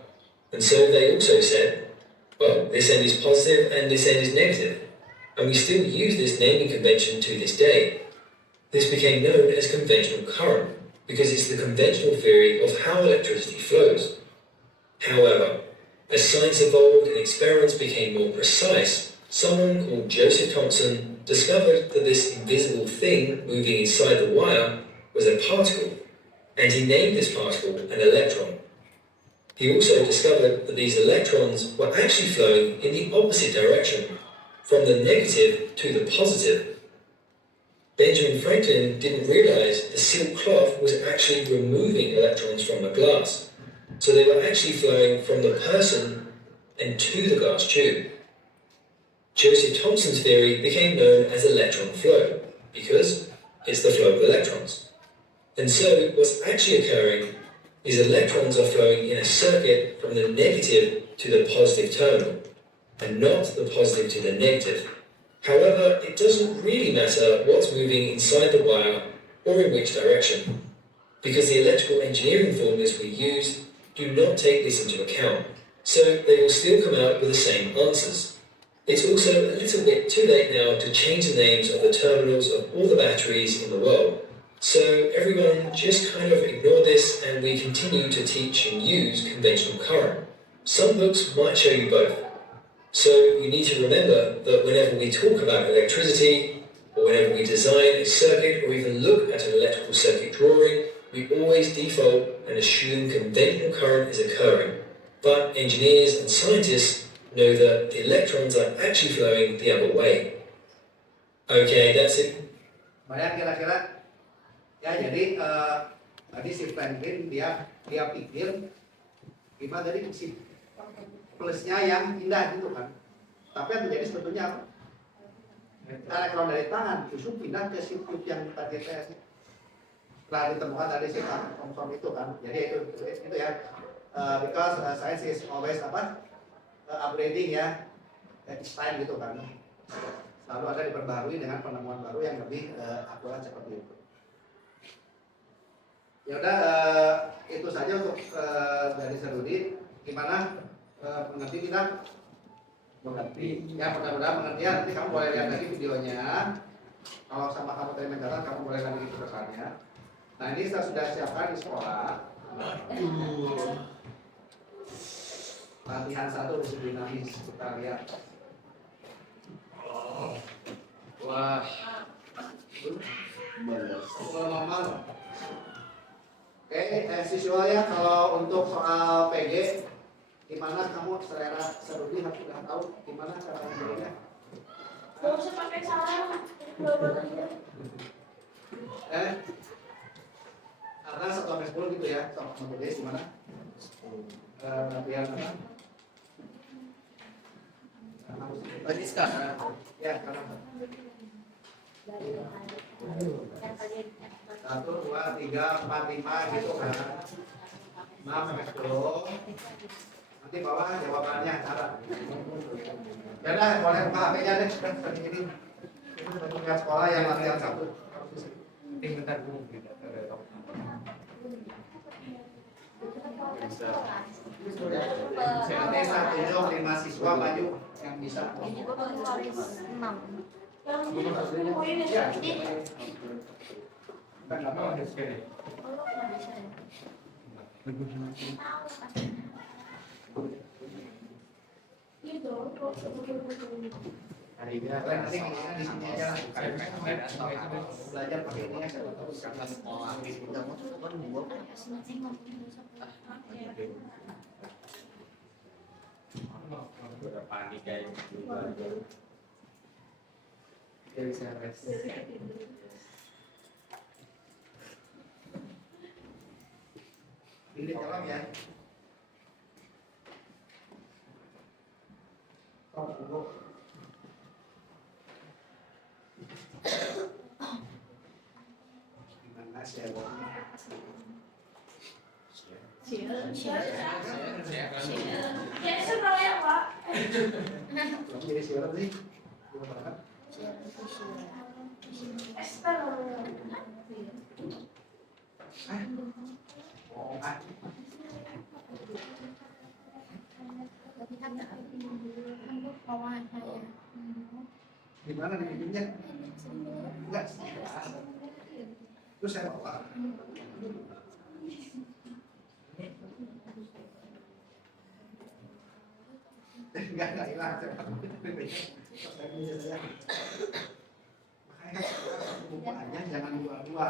and so they also said, well, this end is positive and this end is negative, and we still use this naming convention to this day. This became known as conventional current, because it's the conventional theory of how electricity flows. However, as science evolved and experiments became more precise, someone called Joseph Thomson discovered that this invisible thing moving inside the wire was a particle, and he named this particle an electron. He also discovered that these electrons were actually flowing in the opposite direction, from the negative to the positive. Benjamin Franklin didn't realize the silk cloth was actually removing electrons from the glass, so they were actually flowing from the person and to the glass tube. Joseph Thomson's theory became known as electron flow, because it's the flow of electrons. And so what's actually occurring is electrons are flowing in a circuit from the negative to the positive terminal, and not the positive to the negative. However, it doesn't really matter what's moving inside the wire or in which direction, because the electrical engineering formulas we use do not take this into account, so they will still come out with the same answers. It's also a little bit too late now to change the names of the terminals of all the batteries in the world, so everyone just kind of ignore this and we continue to teach and use conventional current. Some books might show you both. So you need to remember that whenever we talk about electricity, or whenever we design a circuit or even look at an electrical circuit drawing, we always default and assume conventional current is occurring. But engineers and scientists know that the electrons are actually flowing the other way. Okay, that's it. Bayang kira-kira ya, jadi tadi si Franklin dia pikir gimana tadi si plusnya yang indah gitu kan, tapi yang terjadi sebetulnya apa? Elektron dari tangan justru pindah ke si tube yang tadi setelah ditemukan tadi si Thomson itu kan, jadi itu ya, because science is always apa, upgrading ya, each time gitu kan, selalu ada diperbarui dengan penemuan baru yang lebih akurat seperti itu. Ya udah, itu saja untuk dari Serudi. Gimana, mengerti tidak? Mengerti. Ya, mudah-mudahan mengerti ya. Nanti kamu boleh lihat lagi videonya. Kalau sama kamu tadi mencatat, kamu boleh lagi ikut pesannya. Nah, ini saya sudah siapkan di sekolah. Latihan 1 disiplinamis. Kita lihat. Wah. Normal. Oke, siswanya kalau untuk soal PG, gimana kamu selera Serudi harus sudah tahu gimana cara menjadinya? Gak usah pakai salam. Karena 1 sampai 10 gitu ya, soal PG gimana? Latihan apa? Lagi sekarang. Ya, sekarang. 1, 2, 3, 4, 5 gitu kan. Maaf Mas Bro. Nanti bawa jawabannya cara. Ya udah, boleh buka HP-nya deh. Sudah ini. Ini tugas sekolah yang latihan 1. Bentar dulu gitu. Nanti saya tunjuk 5 siswa maju yang bisa. Ya. Hari ini nanti di sini aja lah. Belajar pakai ini ya, saya tahu sekarang sekolah. Udah panik kayak gitu. Jadi saya rest. Ini dalam ya. Oh, tunggu. Gimana sih Ya, senang ya, Pak. belum jadi siaran sih. Gimana? Esper. Oh, ah. Gimana nih bikinnya? Enggak. Terus saya bawa. Enggak hilang. Makanya buka aja, jangan dua-dua.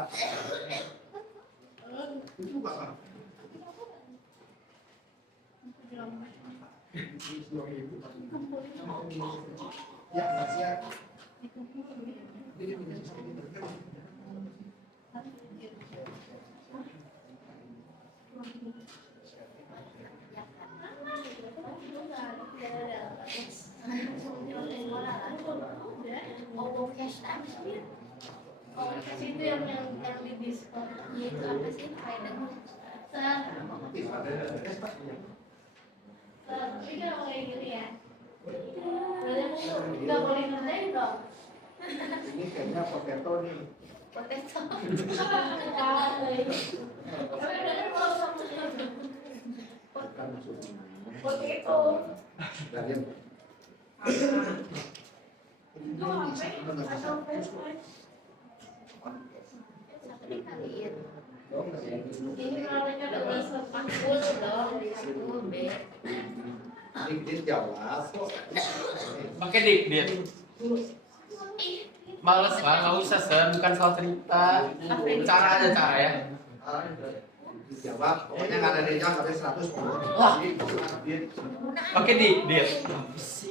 Itu apa? Ya, masih ya. Oh, itu yang di diskon. Itu apa sih? Tapi kalau kayak gitu ya, berarti nggak boleh ngerjain dong. Ini kayaknya potato nih. Potato. Tapi berarti kalau sama potato. Dari Itu apa ya? Atau french fries? Ini malahnya udah sepuluh dong. 10 B. Dikit jawab. Pakai dik. Males lah, nggak usah ser, bukan soal cerita. Cara aja cara ya. Dijawab, pokoknya nggak ada yang jawab, ada 100 Wah. Pakai dik.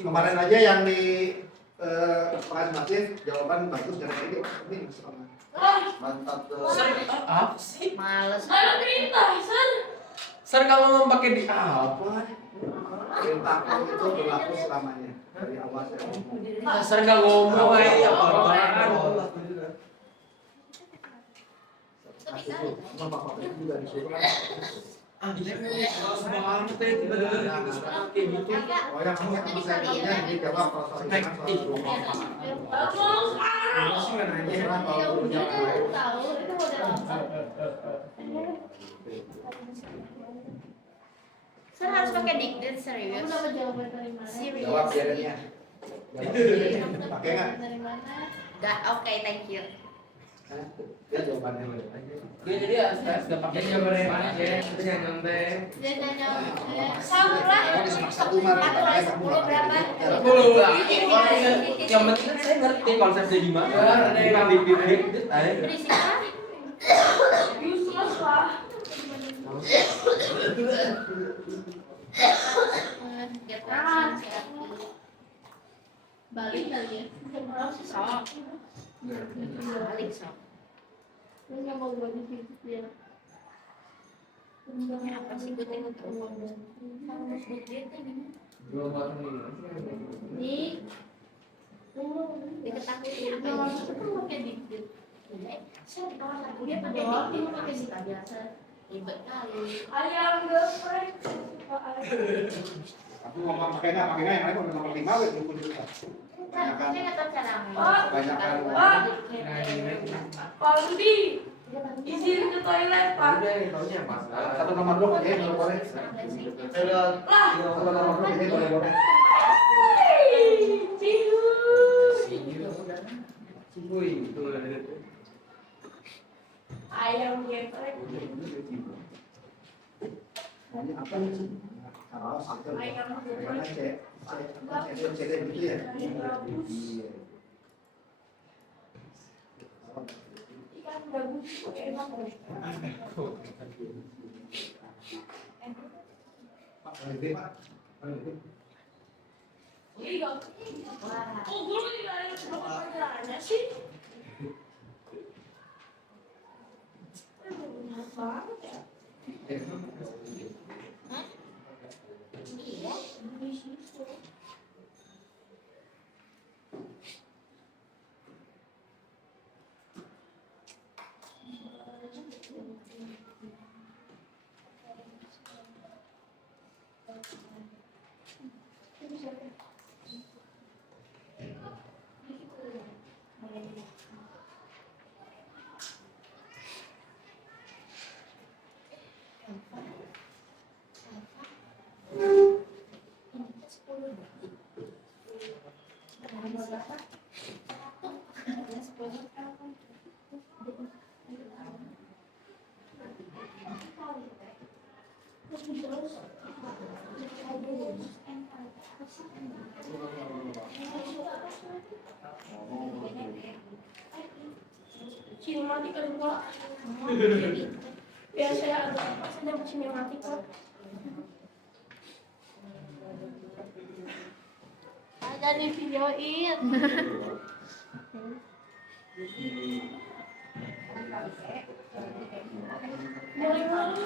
Kemarin aja yang di Pekan Masif jawaban bagus dari ini mantap tuh. Apa sih? Males. Ada cerita, San. Ser kalau mau pakai dik apa? Perintah itu berlaku selamanya dari awal saya ngomong. Ser nggak ngomong aja apa? Sama Bapak itu juga disuruh kan. Kalau semua orang tadi tiba-tiba kayak gitu. Oh yang kamu sama saya kerja dijawab kalau soal itu kan Tahu itu model apa? Saya harus pakai dikdit Kamu serius. dapat jawaban dari mana? Serius. jawab jadinya. Pakai nggak? Dari mana? Gak, oke, thank you. Dia jawabannya. Gue jadi nggak pakai jawaban yang mana ya? Itu yang nonton. Dia nanya, sama lah. Satu marah. 10 berapa? Yang penting kan saya ngerti konsepnya gimana. Bukan dik. Berisik kan? Useless lah. Get Ah. langsung. Balik kali ya. Sok. Balik sok. Lu nggak mau gue di situ ya. Apa sih gue tengok diketakutin apa ya? Dia pakai dikit pakai sita biasa ribet kali. Ayam geprek. Aku ngomong makanya yang lain udah nomor 5 wes 20 juta. Kan saya nggak tahu cara Kebanyakan. Pak Budi, izin ke toilet Pak. Udah nih taunya pas. Satu nomor dulu aja boleh boleh. Satu nomor dulu aja boleh boleh. Wih, itu Ayam geprek. Apa nih? Ayam Karena geprek. CD gitu ya. Ikan bagus, enak. Pak, boleh Pak. Iya. Oh, gue tidak ada pertanyaannya sih. Enak banget ya. Iya, di situ. Kinematika dua. Biar saya ada apa saja kinematika. Ada di videoin. Boleh mana?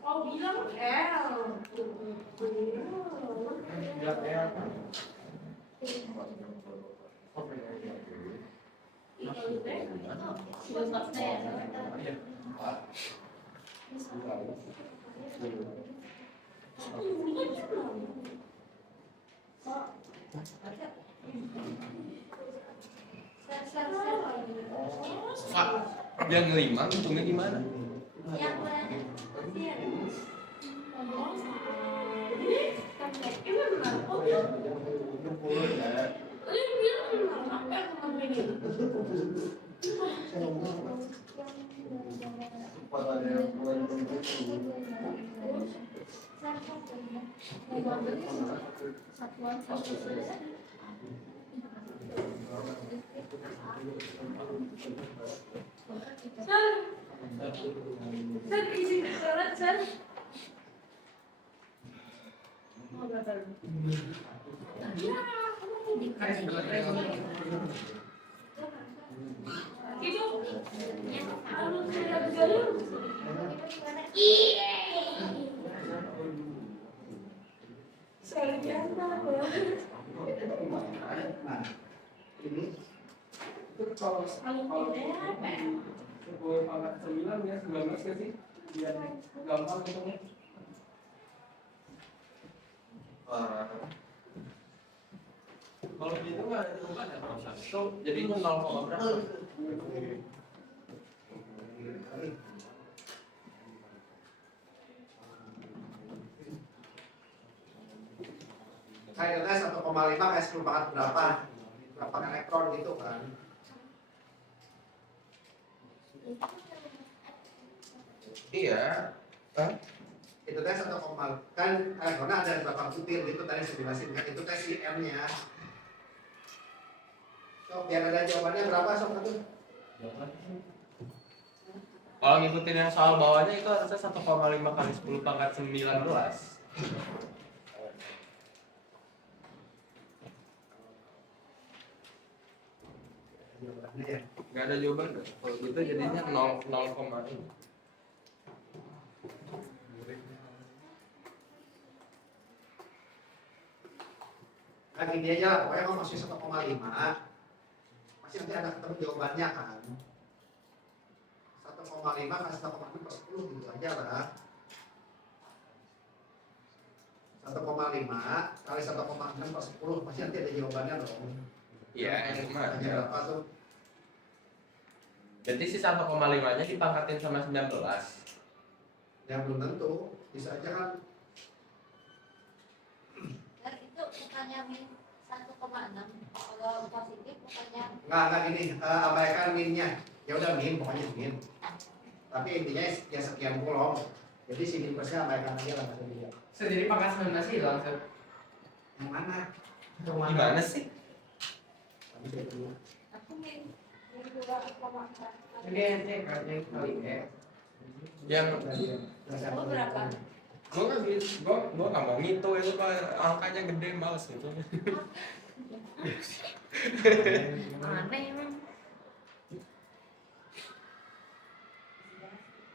Oh bilang L. Pak, yang 5 untungnya gimana? Yang mana? Sir, izin ke toilet, Sir. Itu harus lihat jalur. Saya lihat apa? Kalau tidak apa? 10 ya 19 ke sih? Biar gampang ngitungnya. Kalau gitu nggak ada diubah ya proses. So jadinya 0, berapa? Kayaknya 1,5 kayak 10 pangkat berapa elektron gitu kan. Iya. Itu tes 1, kan elektronnya ada berapa butir gitu tadi saya jelasin kan, itu tes si M-nya. So, biar ada jawabannya berapa sob itu? Kalau ngikutin yang soal bawahnya itu harusnya 1,5 kali 10 pangkat 19. Nggak ada jawaban. Kalau gitu jadinya 0, ini. Nah gini aja lah, pokoknya kalau masih 1,5 masih nanti ada ketemu jawabannya kan. 1,5 kali 1,6 per 10 gitu aja lah. 1,5 kali 1,6 per 10 pasti nanti ada jawabannya dong. Iya, yang kemarin. Berapa tuh? Jadi si 1,5-nya dipangkatin sama 19. Ya belum tentu, bisa aja kan. Dan itu bukannya min 1,6. Kalau positif bukannya Nggak gini, abaikan minnya. Ya udah min, pokoknya min. Tapi intinya ya sekian kolom. Jadi si min plusnya abaikan aja lah kata dia. Sendiri pangkat 19 sih langsung. Yang mana? Gimana sih? Tapi saya dulu. aku min 2,4. Ini ente kan yang kali Yang Oh berapa? gue nggak gitu, gue nggak mau ngitung itu pak, angkanya gede males gitu. Aneh emang.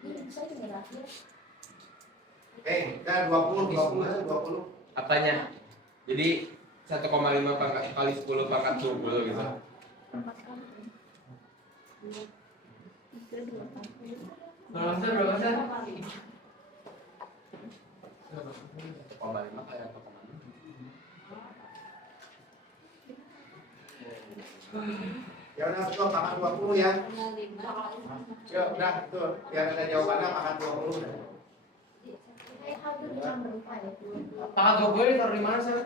Ini bisa generasi. Udah 20. Apanya? Jadi 1,5 pangkat kali 10 pangkat 20 gitu. 4 kali. 3, 2, 4. Berapa sih? 1,5 kayak apa kemana? Ya udah itu pangkat 20 ya. 5. Ya udah itu biar ada jawabannya pangkat 20. Kayak hampir dicampur lupa ya. Pangkat 20 ditaruh di mana sih?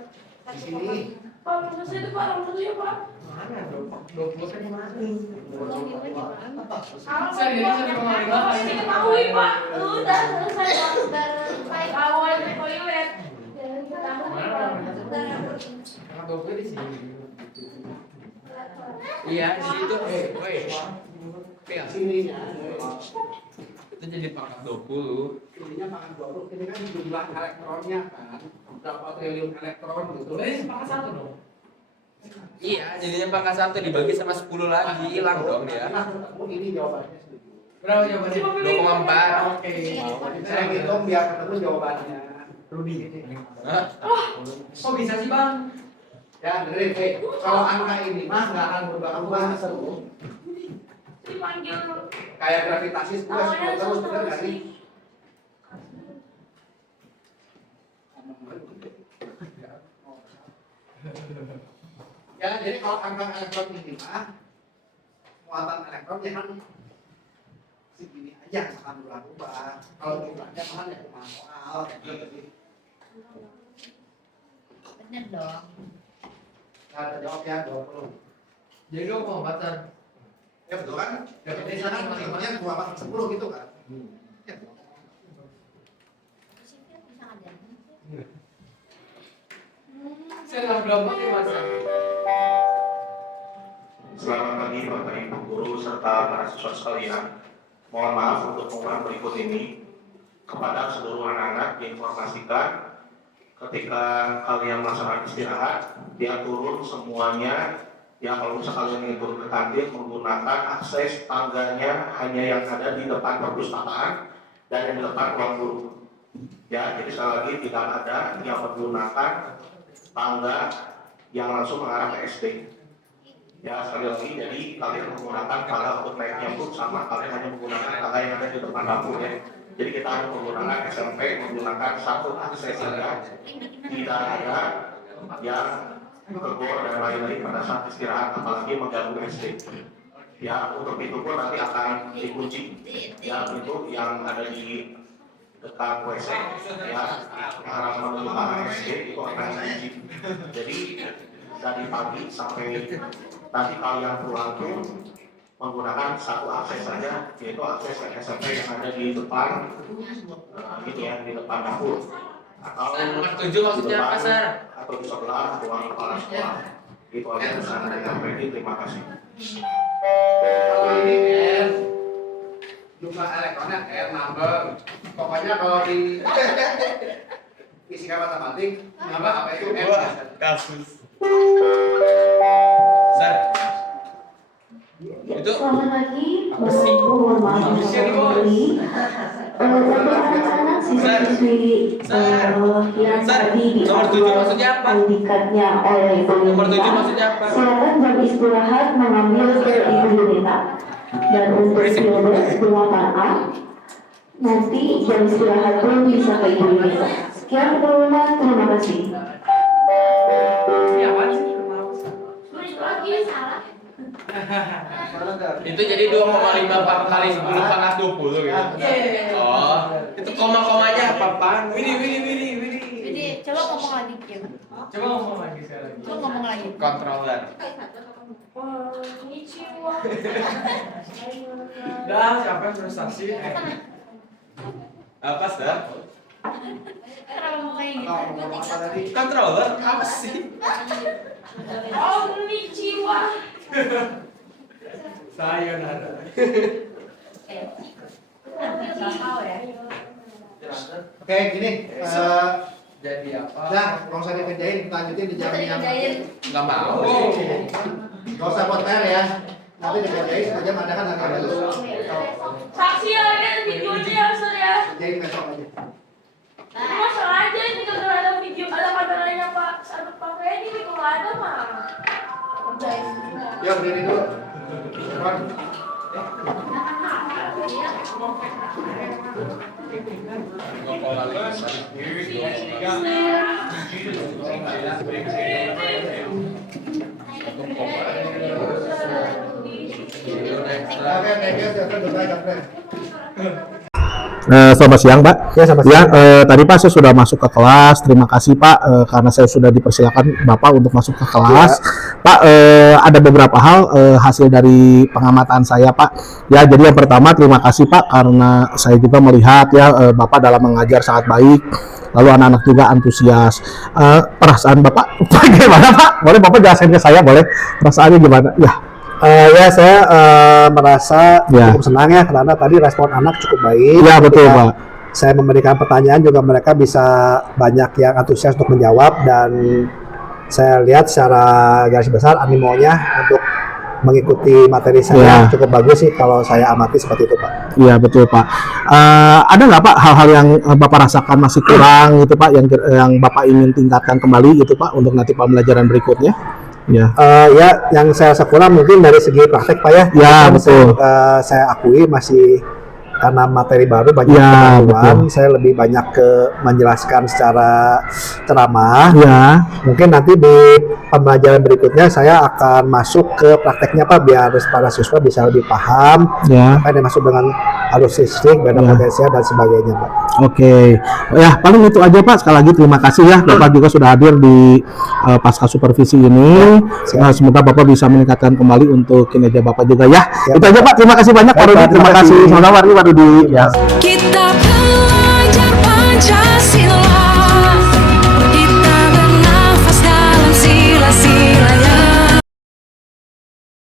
Di sini. Pak, maksudnya itu Pak, maksudnya Pak. Mana 20 kan di mana? Ulangin lagi Pak. Saya jadi 1,5 kali. Diketahui Pak. Udah selesai Pak. Udah selesai awal dari toilet. Pangkat 20 di sini. Iya, di situ. Woi. Di sini ya. Itu jadi pangkat 20. Ininya pangkat 20. Ini kan jumlah elektronnya kan. Berapa triliun elektron gitu. Berarti pangkat 1 dong. Iya, jadinya pangkat 1 dibagi sama 10 lagi, hilang dong ya. Nah, ketemu ini jawabannya sedikit. Berapa jawabannya? 2,4. Oke. Saya hitung biar ketemu jawabannya. Rudi. Hah? Kok bisa sih, Bang? Ya, dengerin, kalau angka ini mah nggak akan berubah-ubah terus. Dipanggil. Kayak gravitasi juga Awalnya terus, bener terus nggak sih? Ya, jadi kalau angka elektron ini mah muatan elektronnya kan segini aja nggak akan berubah. Kalau jumlahnya mah ya cuma soal kayak gitu. Bener dong. Nah, terjawab ya 20. Jadi 2,4 kan? Ya betul kan? Jadi sana perhitungannya 2/10 gitu kan? Ya. Sipil bisa ada. Saya udah berapa nih, Mas? Selamat pagi Bapak Ibu Guru serta para siswa sekalian. Mohon maaf untuk pengumuman berikut ini. Kepada seluruh anak-anak diinformasikan ketika kalian melaksanakan istirahat, dia turun semuanya. Ya kalau misalnya kalian ingin turun ke kantin menggunakan akses tangganya hanya yang ada di depan perpustakaan dan yang di depan ruang guru. Ya, jadi sekali lagi tidak ada yang menggunakan tangga yang langsung mengarah ke SD. Ya sekali lagi, jadi kalian menggunakan tangga untuk naiknya pun sama, kalian hanya menggunakan tangga yang ada di depan dapur ya. Jadi kita hanya menggunakan SMP menggunakan satu akses saja, tidak ada yang ke gor dan lain-lain pada saat istirahat, apalagi mengganggu SD. Ya, untuk itu pun nanti akan dikunci. Ya, itu yang ada di dekat WC, ya, arah menuju arah SD itu akan dikunci. Jadi dari pagi sampai nanti kalian pulang pun menggunakan satu akses saja, yaitu akses SMP yang ada di depan, ini ya, di depan dapur. Atau nomor 7 maksudnya apa, Sar? Atau di sebelah ruang kepala sekolah. Itu aja bisa disampaikan. Terima kasih. Kalau ini jumlah elektronnya nambah. Pokoknya kalau di fisika matematik nambah apa itu kasus. Sar. Itu Selamat pagi, apa sih? mohon maaf kembali. Untuk anak-anak siswi-siswi yang tadi dikatnya oleh pemerintah, silakan jam istirahat mengambil ibu Neta. Dan untuk periode 8A, nanti jam istirahat pun bisa ke ibu Neta. Sekian pengumuman, terima kasih. Ini apa sih? Lagi salah. Itu jadi 2,5 kali 10 pangkat 20 gitu. Oh, itu koma-komanya apa-apaan? Jadi coba ngomong lagi Kim. Coba ngomong lagi sekali. Coba ngomong lagi. Controller. Konnichiwa. Dah, siapa yang prestasi? Apa sih? Kenapa ngomong kayak gitu? Controller apa sih? Konnichiwa. Sayonara. Oke, gini. Jadi apa? Nah, nggak usah dikerjain, lanjutin di jam yang Nggak mau. nggak usah buat PR ya. Nanti dikerjain aja, ada kan hari itu. Saksi ada videonya Sar ya. Kerjain besok aja. Masalah aja ini kalau ada video ada kameranya Pak Freddy ini kalau ada mah. Yuk, berdiri dulu. Ron. Selamat siang, Pak. Ya, selamat siang. Tadi Pak saya sudah masuk ke kelas. Terima kasih Pak karena saya sudah dipersilakan Bapak untuk masuk ke kelas. Pak, ada beberapa hal hasil dari pengamatan saya, Pak. Ya, jadi yang pertama terima kasih Pak karena saya juga melihat ya Bapak dalam mengajar sangat baik. Lalu anak-anak juga antusias. Perasaan Bapak bagaimana, Pak? Boleh Bapak jelasin ke saya, boleh? Perasaannya gimana? Ya. Ya, saya merasa Ya. cukup senang ya karena tadi respon anak cukup baik. Ya, betul, Ketika Pak. Saya memberikan pertanyaan juga mereka bisa banyak yang antusias untuk menjawab dan saya lihat secara garis besar animonya untuk mengikuti materi saya Ya. cukup bagus sih kalau saya amati seperti itu, Pak. Iya betul Pak. Ada nggak Pak hal-hal yang Bapak rasakan masih kurang gitu Pak yang Bapak ingin tingkatkan kembali gitu Pak untuk nanti pembelajaran berikutnya? Ya. Ya, yang saya rasa kurang mungkin dari segi praktek Pak ya. Ya, Karena betul. Saya akui masih karena materi baru banyak Ya, pengetahuan, betul. saya lebih banyak ke menjelaskan secara ceramah. Ya. Mungkin nanti di pembelajaran berikutnya saya akan masuk ke prakteknya Pak biar para siswa bisa lebih paham Ya. apa yang dimaksud dengan arus listrik, beda Ya. potensial dan sebagainya Pak. Oke. Ya paling itu aja Pak. Sekali lagi terima kasih ya Bapak juga sudah hadir di pasca supervisi ini. Semoga Bapak bisa meningkatkan kembali untuk kinerja Bapak juga ya. Ya. Itu aja Pak. Terima kasih banyak Pak Rudi. Terima kasih. Semoga Pak Rudi ya. Kita